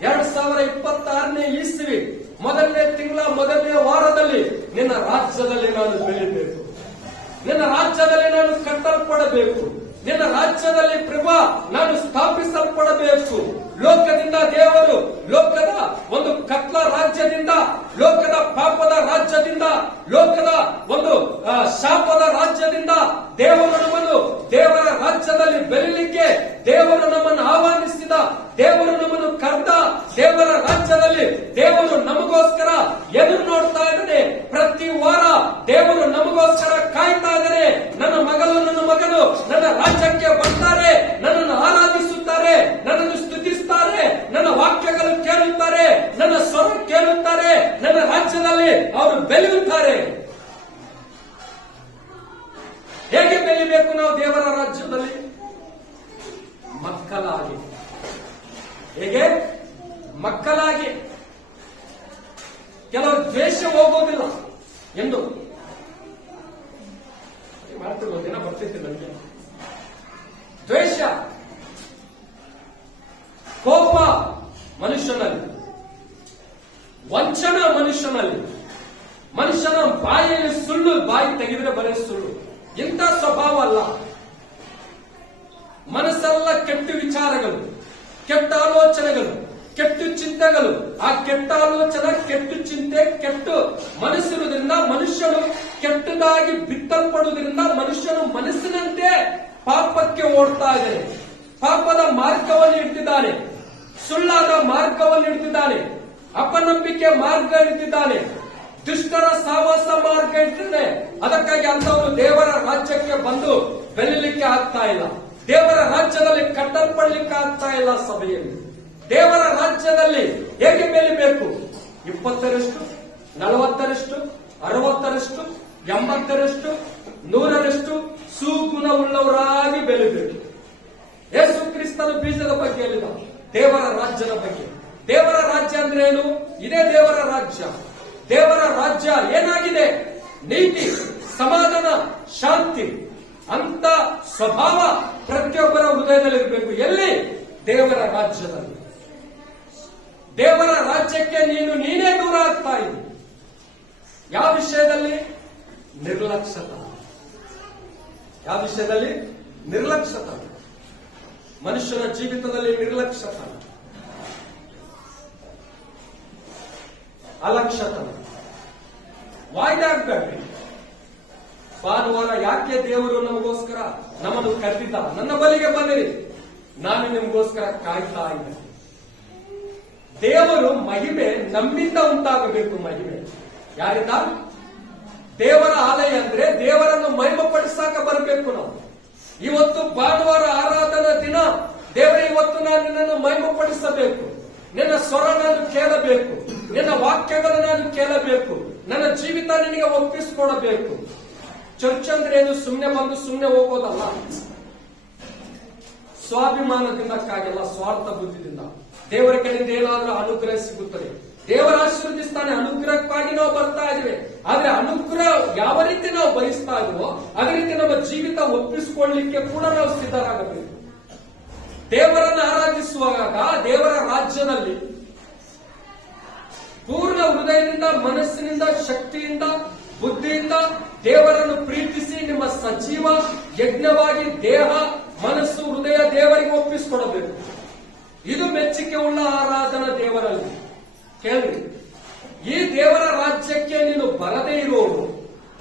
2026ನೇ ಇಸ್ವಿ ಮೊದಲನೇ ತಿಂಗಳ ಮೊದಲನೇ ವಾರದಲ್ಲಿ ನಿನ್ನ ರಾಜ್ಯದಲ್ಲಿ ನಾನು ಬೆಳಿಬೇಕು, ನಿನ್ನ ರಾಜ್ಯದಲ್ಲಿ ನಾನು ಕಟ್ಟಲ್ಪಡಬೇಕು, ನಿನ್ನ ರಾಜ್ಯದಲ್ಲಿ ಪ್ರಭು ನಾನು ಸ್ಥಾಪಿಸಲ್ಪಡಬೇಕು. ಲೋಕದಿಂದ ದೇವರು, ಲೋಕದ ಒಂದು ಕತ್ಲ ರಾಜ್ಯದಿಂದ, ಲೋಕದ ಪಾಪದ ರಾಜ್ಯದಿಂದ, ಲೋಕದ ಒಂದು ಶಾಪದ ರಾಜ್ಯದಿಂದ ದೇವರು ನಮ್ಮನ್ನು ದೇವರ ರಾಜ್ಯದಲ್ಲಿ ಬೆಳಿಲಿಕ್ಕೆ ದೇವರು ನಮ್ಮನ್ನು ಆಹ್ವಾನಿಸಿದ, ದೇವರು ನಮ್ಮನ್ನು ಕರೆದ, ದೇವರ ರಾಜ್ಯದಲ್ಲಿ ದೇವರು ನಮಗೋಸ್ಕರ ಎದುರು ನೋಡ್ತಾ ಇದ್ದಾನೆ. ಪ್ರತಿ ವಾರ ದೇವರು ನಮಗೋಸ್ಕರ ಕಾಯ್ತಾ ಇದ್ದಾನೆ. ನನ್ನ ಮಗಳು, ನನ್ನ ಮಗನು ನನ್ನ ರಾಜ್ಯಕ್ಕೆ ಬರ್ತಾರೆ, ನನ್ನನ್ನು ಆರಾಧಿಸುತ್ತಾರೆ, ನನ್ನನ್ನು ಸ್ತುತಿಸುತ್ತಾರೆ, ನನ್ನ ವಾಕ್ಯಗಳು ಕೇಳುತ್ತಾರೆ, ನನ್ನ ಸ್ವರ ಕೇಳುತ್ತಾರೆ, ನನ್ನ ರಾಜ್ಯದಲ್ಲಿ ಅವರು ಬೆಳೆಯುತ್ತಾರೆ. ಹೇಗೆ ಬೆಳಿಬೇಕು ನಾವು ದೇವರ ರಾಜ್ಯದಲ್ಲಿ? ಮಕ್ಕಳಾಗಿ. ಹೇಗೆ? ಮಕ್ಕಳಾಗಿ. ಕೆಲವರು ದ್ವೇಷ ಹೋಗೋದಿಲ್ಲ ಎಂದು ಮಾಡ್ತಿರೋ ದಿನ ಬರ್ತಿತ್ತು ನನಗೆ. ದ್ವೇಷ, ಕೋಪ ಮನುಷ್ಯನಲ್ಲಿ, ವಂಚನ ಮನುಷ್ಯನಲ್ಲಿ, ಮನುಷ್ಯನ ಬಾಯಲ್ಲಿ ಸುಳ್ಳು, ಬಾಯಿ ತೆಗೆದ್ರೆ ಬರೀ ಸುಳ್ಳು. ಇಂಥ ಸ್ವಭಾವ ಅಲ್ಲ. ಮನಸ್ಸೆಲ್ಲ ಕೆಟ್ಟ ವಿಚಾರಗಳು, ಕೆಟ್ಟ ಆಲೋಚನೆಗಳು, ಕೆಟ್ಟ ಚಿಂತೆಗಳು. ಆ ಕೆಟ್ಟ ಆಲೋಚನೆ, ಕೆಟ್ಟ ಚಿಂತೆ, ಕೆಟ್ಟ ಮನಸ್ಸಿರುವುದರಿಂದ ಮನುಷ್ಯನು ಕೆಟ್ಟದಾಗಿ ಬಿತ್ತಲ್ಪಡುವುದರಿಂದ ಮನುಷ್ಯನು ಮನಸ್ಸಿನಂತೆ ಪಾಪಕ್ಕೆ ಓಡ್ತಾ ಇದ್ದಾನೆ, ಪಾಪದ ಮಾರ್ಗವನ್ನು ಹಿಡಿದಿದ್ದಾನೆ, ಸುಳ್ಳಾದ ಮಾರ್ಗವನ್ನು ಹಿಡಿದಿದ್ದಾನೆ, ಅಪನಂಬಿಕೆ ಮಾರ್ಗ ಹಿಡಿದಿದ್ದಾನೆ, ದುಷ್ಟರ ಸಹವಾಸ ಮಾರ್ಗ ಇರ್ತದೆ. ಅದಕ್ಕಾಗಿ ಅಂತವರು ದೇವರ ರಾಜ್ಯಕ್ಕೆ ಬಂದು ಬೆಳಿಲಿಕ್ಕೆ ಆಗ್ತಾ ಇಲ್ಲ, ದೇವರ ರಾಜ್ಯದಲ್ಲಿ ಕಟ್ಟಲ್ಪಡಲಿಕ್ಕೆ ಆಗ್ತಾ ಇಲ್ಲ. ಸಭೆಯಲ್ಲಿ ದೇವರ ರಾಜ್ಯದಲ್ಲಿ ಹೇಗೆ ಬೆಳಿಬೇಕು? 20ರಷ್ಟು, 40ರಷ್ಟು, 60ರಷ್ಟು, 80ರಷ್ಟು, 100ರಷ್ಟು ಸುಗುಣವುಳ್ಳವರಾಗಿ ಬೆಳಿಬೇಕು. ಯೇಸು ಕ್ರಿಸ್ತನ ಬೀಜದ ಬಗ್ಗೆ ಹೇಳಿದ, ದೇವರ ರಾಜ್ಯದ ಬಗ್ಗೆ. ದೇವರ ರಾಜ್ಯ ರಾಜ್ಯ ಅಂದ್ರೆ ಏನು? ಇದೇ ದೇವರ ರಾಜ್ಯ. ದೇವರ ರಾಜ್ಯ ಏನಾಗಿದೆ? ನೀತಿ, ಸಮಾಧಾನ, ಶಾಂತಿ ಅಂತ ಸ್ವಭಾವ ಪ್ರತಿಯೊಬ್ಬರ ಹೃದಯದಲ್ಲಿರಬೇಕು. ಎಲ್ಲಿ? ದೇವರ ರಾಜ್ಯದಲ್ಲಿ. ದೇವರ ರಾಜ್ಯಕ್ಕೆ ನೀನೇ ದೂರ ಆಗ್ತಾ ಇದ್ದಿ. ಯಾವ ವಿಷಯದಲ್ಲಿ? ನಿರ್ಲಕ್ಷ್ಯತ. ಯಾವ ವಿಷಯದಲ್ಲಿ? ನಿರ್ಲಕ್ಷ್ಯತ. ಮನುಷ್ಯನ ಜೀವಿತದಲ್ಲಿ ನಿರ್ಲಕ್ಷ್ಯತ, ಅಲಕ್ಷ್ಯತನ. ವಾಯ್ದೆ ಆಗ್ಬೇಡ್ರಿ. ಭಾನುವಾರ ಯಾಕೆ ದೇವರು ನಮಗೋಸ್ಕರ ನಮ್ಮನ್ನು ಕರೆದಿದ್ದ? ನನ್ನ ಬಳಿಗೆ ಬಂದಿರಿ, ನಾನು ನಿಮಗೋಸ್ಕರ ಕಾಯ್ತಾ ಇದ್ದೇನೆ. ದೇವರು ಮಹಿಮೆ ನಮ್ಮಿಂದ ಉಂಟಾಗಬೇಕು. ಮಹಿಮೆ ಯಾರಿಂದ? ದೇವರ ಆಲಯ ಅಂದ್ರೆ ದೇವರನ್ನು ಮಹಿಮೆಪಡಿಸಾಕ ಬರಬೇಕು ನಾವು. ಇವತ್ತು ಭಾನುವಾರ ಆರಾಧನಾ ದಿನ. ದೇವರೇ, ಇವತ್ತು ನಾನು ನಿನ್ನನ್ನು ಮಹಿಮೆಪಡಿಸಬೇಕು. ನಿನ್ನ ಸ್ವರ ನಾನು ಕೇಳಬೇಕು, ನಿನ್ನ ವಾಕ್ಯಗಳು ನಾನು ಕೇಳಬೇಕು, ನನ್ನ ಜೀವಿತ ನಿನಗೆ ಒಪ್ಪಿಸಿಕೊಡಬೇಕು. ಚರ್ಚ್ ಅಂದ್ರೆ ಏನು? ಸುಮ್ನೆ ಬಂದು ಸುಮ್ನೆ ಹೋಗೋದಲ್ಲ. ಸ್ವಾಭಿಮಾನದಿಂದಕ್ಕಾಗಿಲ್ಲ, ಸ್ವಾರ್ಥ ಬುದ್ಧಿದಿಂದ. ದೇವರ ಕಡೆಯಿಂದ ಏನಾದ್ರೂ ಅನುಗ್ರಹ ಸಿಗುತ್ತದೆ, ದೇವರ ಆಶೀರ್ವದಿಸ್ತಾನೆ. ಅನುಗ್ರಹಕ್ಕಾಗಿ ನಾವು ಬರ್ತಾ ಇದ್ದೇವೆ. ಆದ್ರೆ ಅನುಗ್ರಹ ಯಾವ ರೀತಿ ನಾವು ಬಯಸ್ತಾ ಇದೀವೋ ಅದೇ ರೀತಿ ನಮ್ಮ ಜೀವಿತ ಒಪ್ಪಿಸಿಕೊಳ್ಳಲಿಕ್ಕೆ ಕೂಡ ನಾವು ಸಿದ್ಧರಾಗಬೇಕು. ದೇವರನ್ನು ಆರಾಧಿಸುವಾಗ ದೇವರ ರಾಜ್ಯದಲ್ಲಿ ಪೂರ್ಣ ಹೃದಯದಿಂದ, ಮನಸ್ಸಿನಿಂದ, ಶಕ್ತಿಯಿಂದ, ಬುದ್ಧಿಯಿಂದ ದೇವರನ್ನು ಪ್ರೀತಿಸಿ ನಿಮ್ಮ ಸಜೀವ ಯಜ್ಞವಾಗಿ ದೇಹ, ಮನಸ್ಸು, ಹೃದಯ ದೇವರಿಗೆ ಒಪ್ಪಿಸಿಕೊಡಬೇಕು. ಇದು ಮೆಚ್ಚುಗೆ ಉಳ್ಳ ಆರಾಧನಾ ದೇವರಲ್ಲಿ. ಕೇಳ್ರಿ, ಈ ದೇವರ ರಾಜ್ಯಕ್ಕೆ ನೀನು ಬರದೇ ಇರೋರು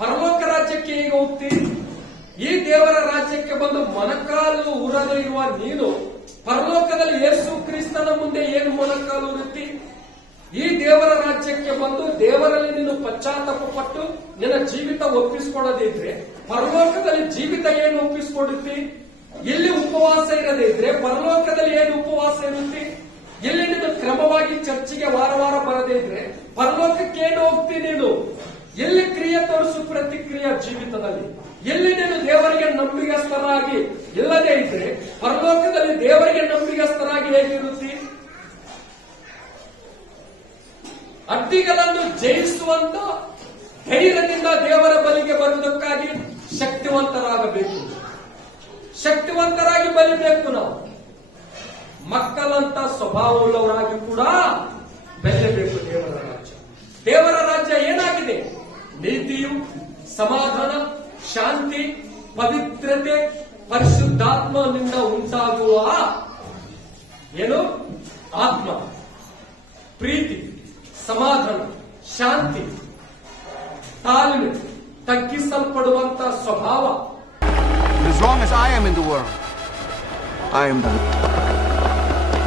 ಪರಲೋಕ ರಾಜ್ಯಕ್ಕೆ ಈಗ ಹೋಗ್ತೀರಿ. ಈ ದೇವರ ರಾಜ್ಯಕ್ಕೆ ಬಂದು ಮೊಣಕಾಲು ಉರದೇ ಇರುವ ನೀನು ಪರಲೋಕದಲ್ಲಿ ಯೇಸು ಕ್ರಿಸ್ತನ ಮುಂದೆ ಏನು ಮೊಣಕಾಲು ಉರುತ್ತಿ? ಈ ದೇವರ ರಾಜ್ಯಕ್ಕೆ ಬಂದು ದೇವರಲ್ಲಿ ನೀನು ಪಶ್ಚಾತ್ತಾಪ ಪಟ್ಟು ನಿನ್ನ ಜೀವಿತ ಒಪ್ಪಿಸಿಕೊಳ್ಳದಿದ್ರೆ ಪರಲೋಕದಲ್ಲಿ ಜೀವಿತ ಏನು ಒಪ್ಪಿಸಿಕೊಡುತ್ತಿ? ಇಲ್ಲಿ ಉಪವಾಸ ಇರದೇ ಇದ್ರೆ ಪರಲೋಕದಲ್ಲಿ ಏನು ಉಪವಾಸ ಇರುತ್ತಿ? ಇಲ್ಲಿ ನೀನು ಕ್ರಮವಾಗಿ ಚರ್ಚಿಗೆ ವಾರ ವಾರ ಬರದೇ ಇದ್ರೆ ಪರಲೋಕಕ್ಕೆ ಏನು ಹೋಗ್ತಿ ನೀನು? ಎಲ್ಲಿ ಕ್ರಿಯೆ ತೋರಿಸು ಪ್ರತಿಕ್ರಿಯೆ ಜೀವಿತದಲ್ಲಿ? ಎಲ್ಲಿ ನೀನು ದೇವರಿಗೆ ನಂಬಿಗಸ್ತರಾಗಿ ಇಲ್ಲದೇ ಇದ್ರೆ ಪರಲೋಕದಲ್ಲಿ ದೇವರಿಗೆ ನಂಬಿಗಸ್ತರಾಗಿ ಹೇಗಿರುತ್ತಿ? ಅಡ್ಡಿಗಳನ್ನು ಜಯಿಸುವಂತ ಧೈರ್ಯದಿಂದ ದೇವರ ಬಲಿಗೆ ಬರುವುದಕ್ಕಾಗಿ ಶಕ್ತಿವಂತರಾಗಬೇಕು. ಶಕ್ತಿವಂತರಾಗಿ ಬಲಿಬೇಕು. ನಾವು ಮಕ್ಕಳಂತ ಸ್ವಭಾವವುಳ್ಳವರಾಗಿ ಕೂಡ ಬೆಳೆಯಬೇಕು. ದೇವರ ರಾಜ್ಯ, ದೇವರ ರಾಜ್ಯ ಏನಾಗಿದೆ? ನೀತಿಯು, ಸಮಾಧಾನ, ಶಾಂತಿ, ಪವಿತ್ರತೆ, ಪರಿಶುದ್ಧಾತ್ಮನಿಂದ ಉಂಟಾಗುವ ಏನು? ಆತ್ಮ, ಪ್ರೀತಿ, ಸಮಾಧಾನ, ಶಾಂತಿ, ತಾಳ್ಮೆ, ತಗ್ಗಿಸಲ್ಪಡುವಂತ ಸ್ವಭಾವ. As long as I am in the world, I am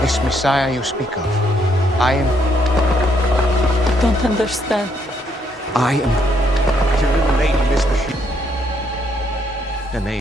this Messiah you speak of. I Don't understand. am. Your little lady missed the name.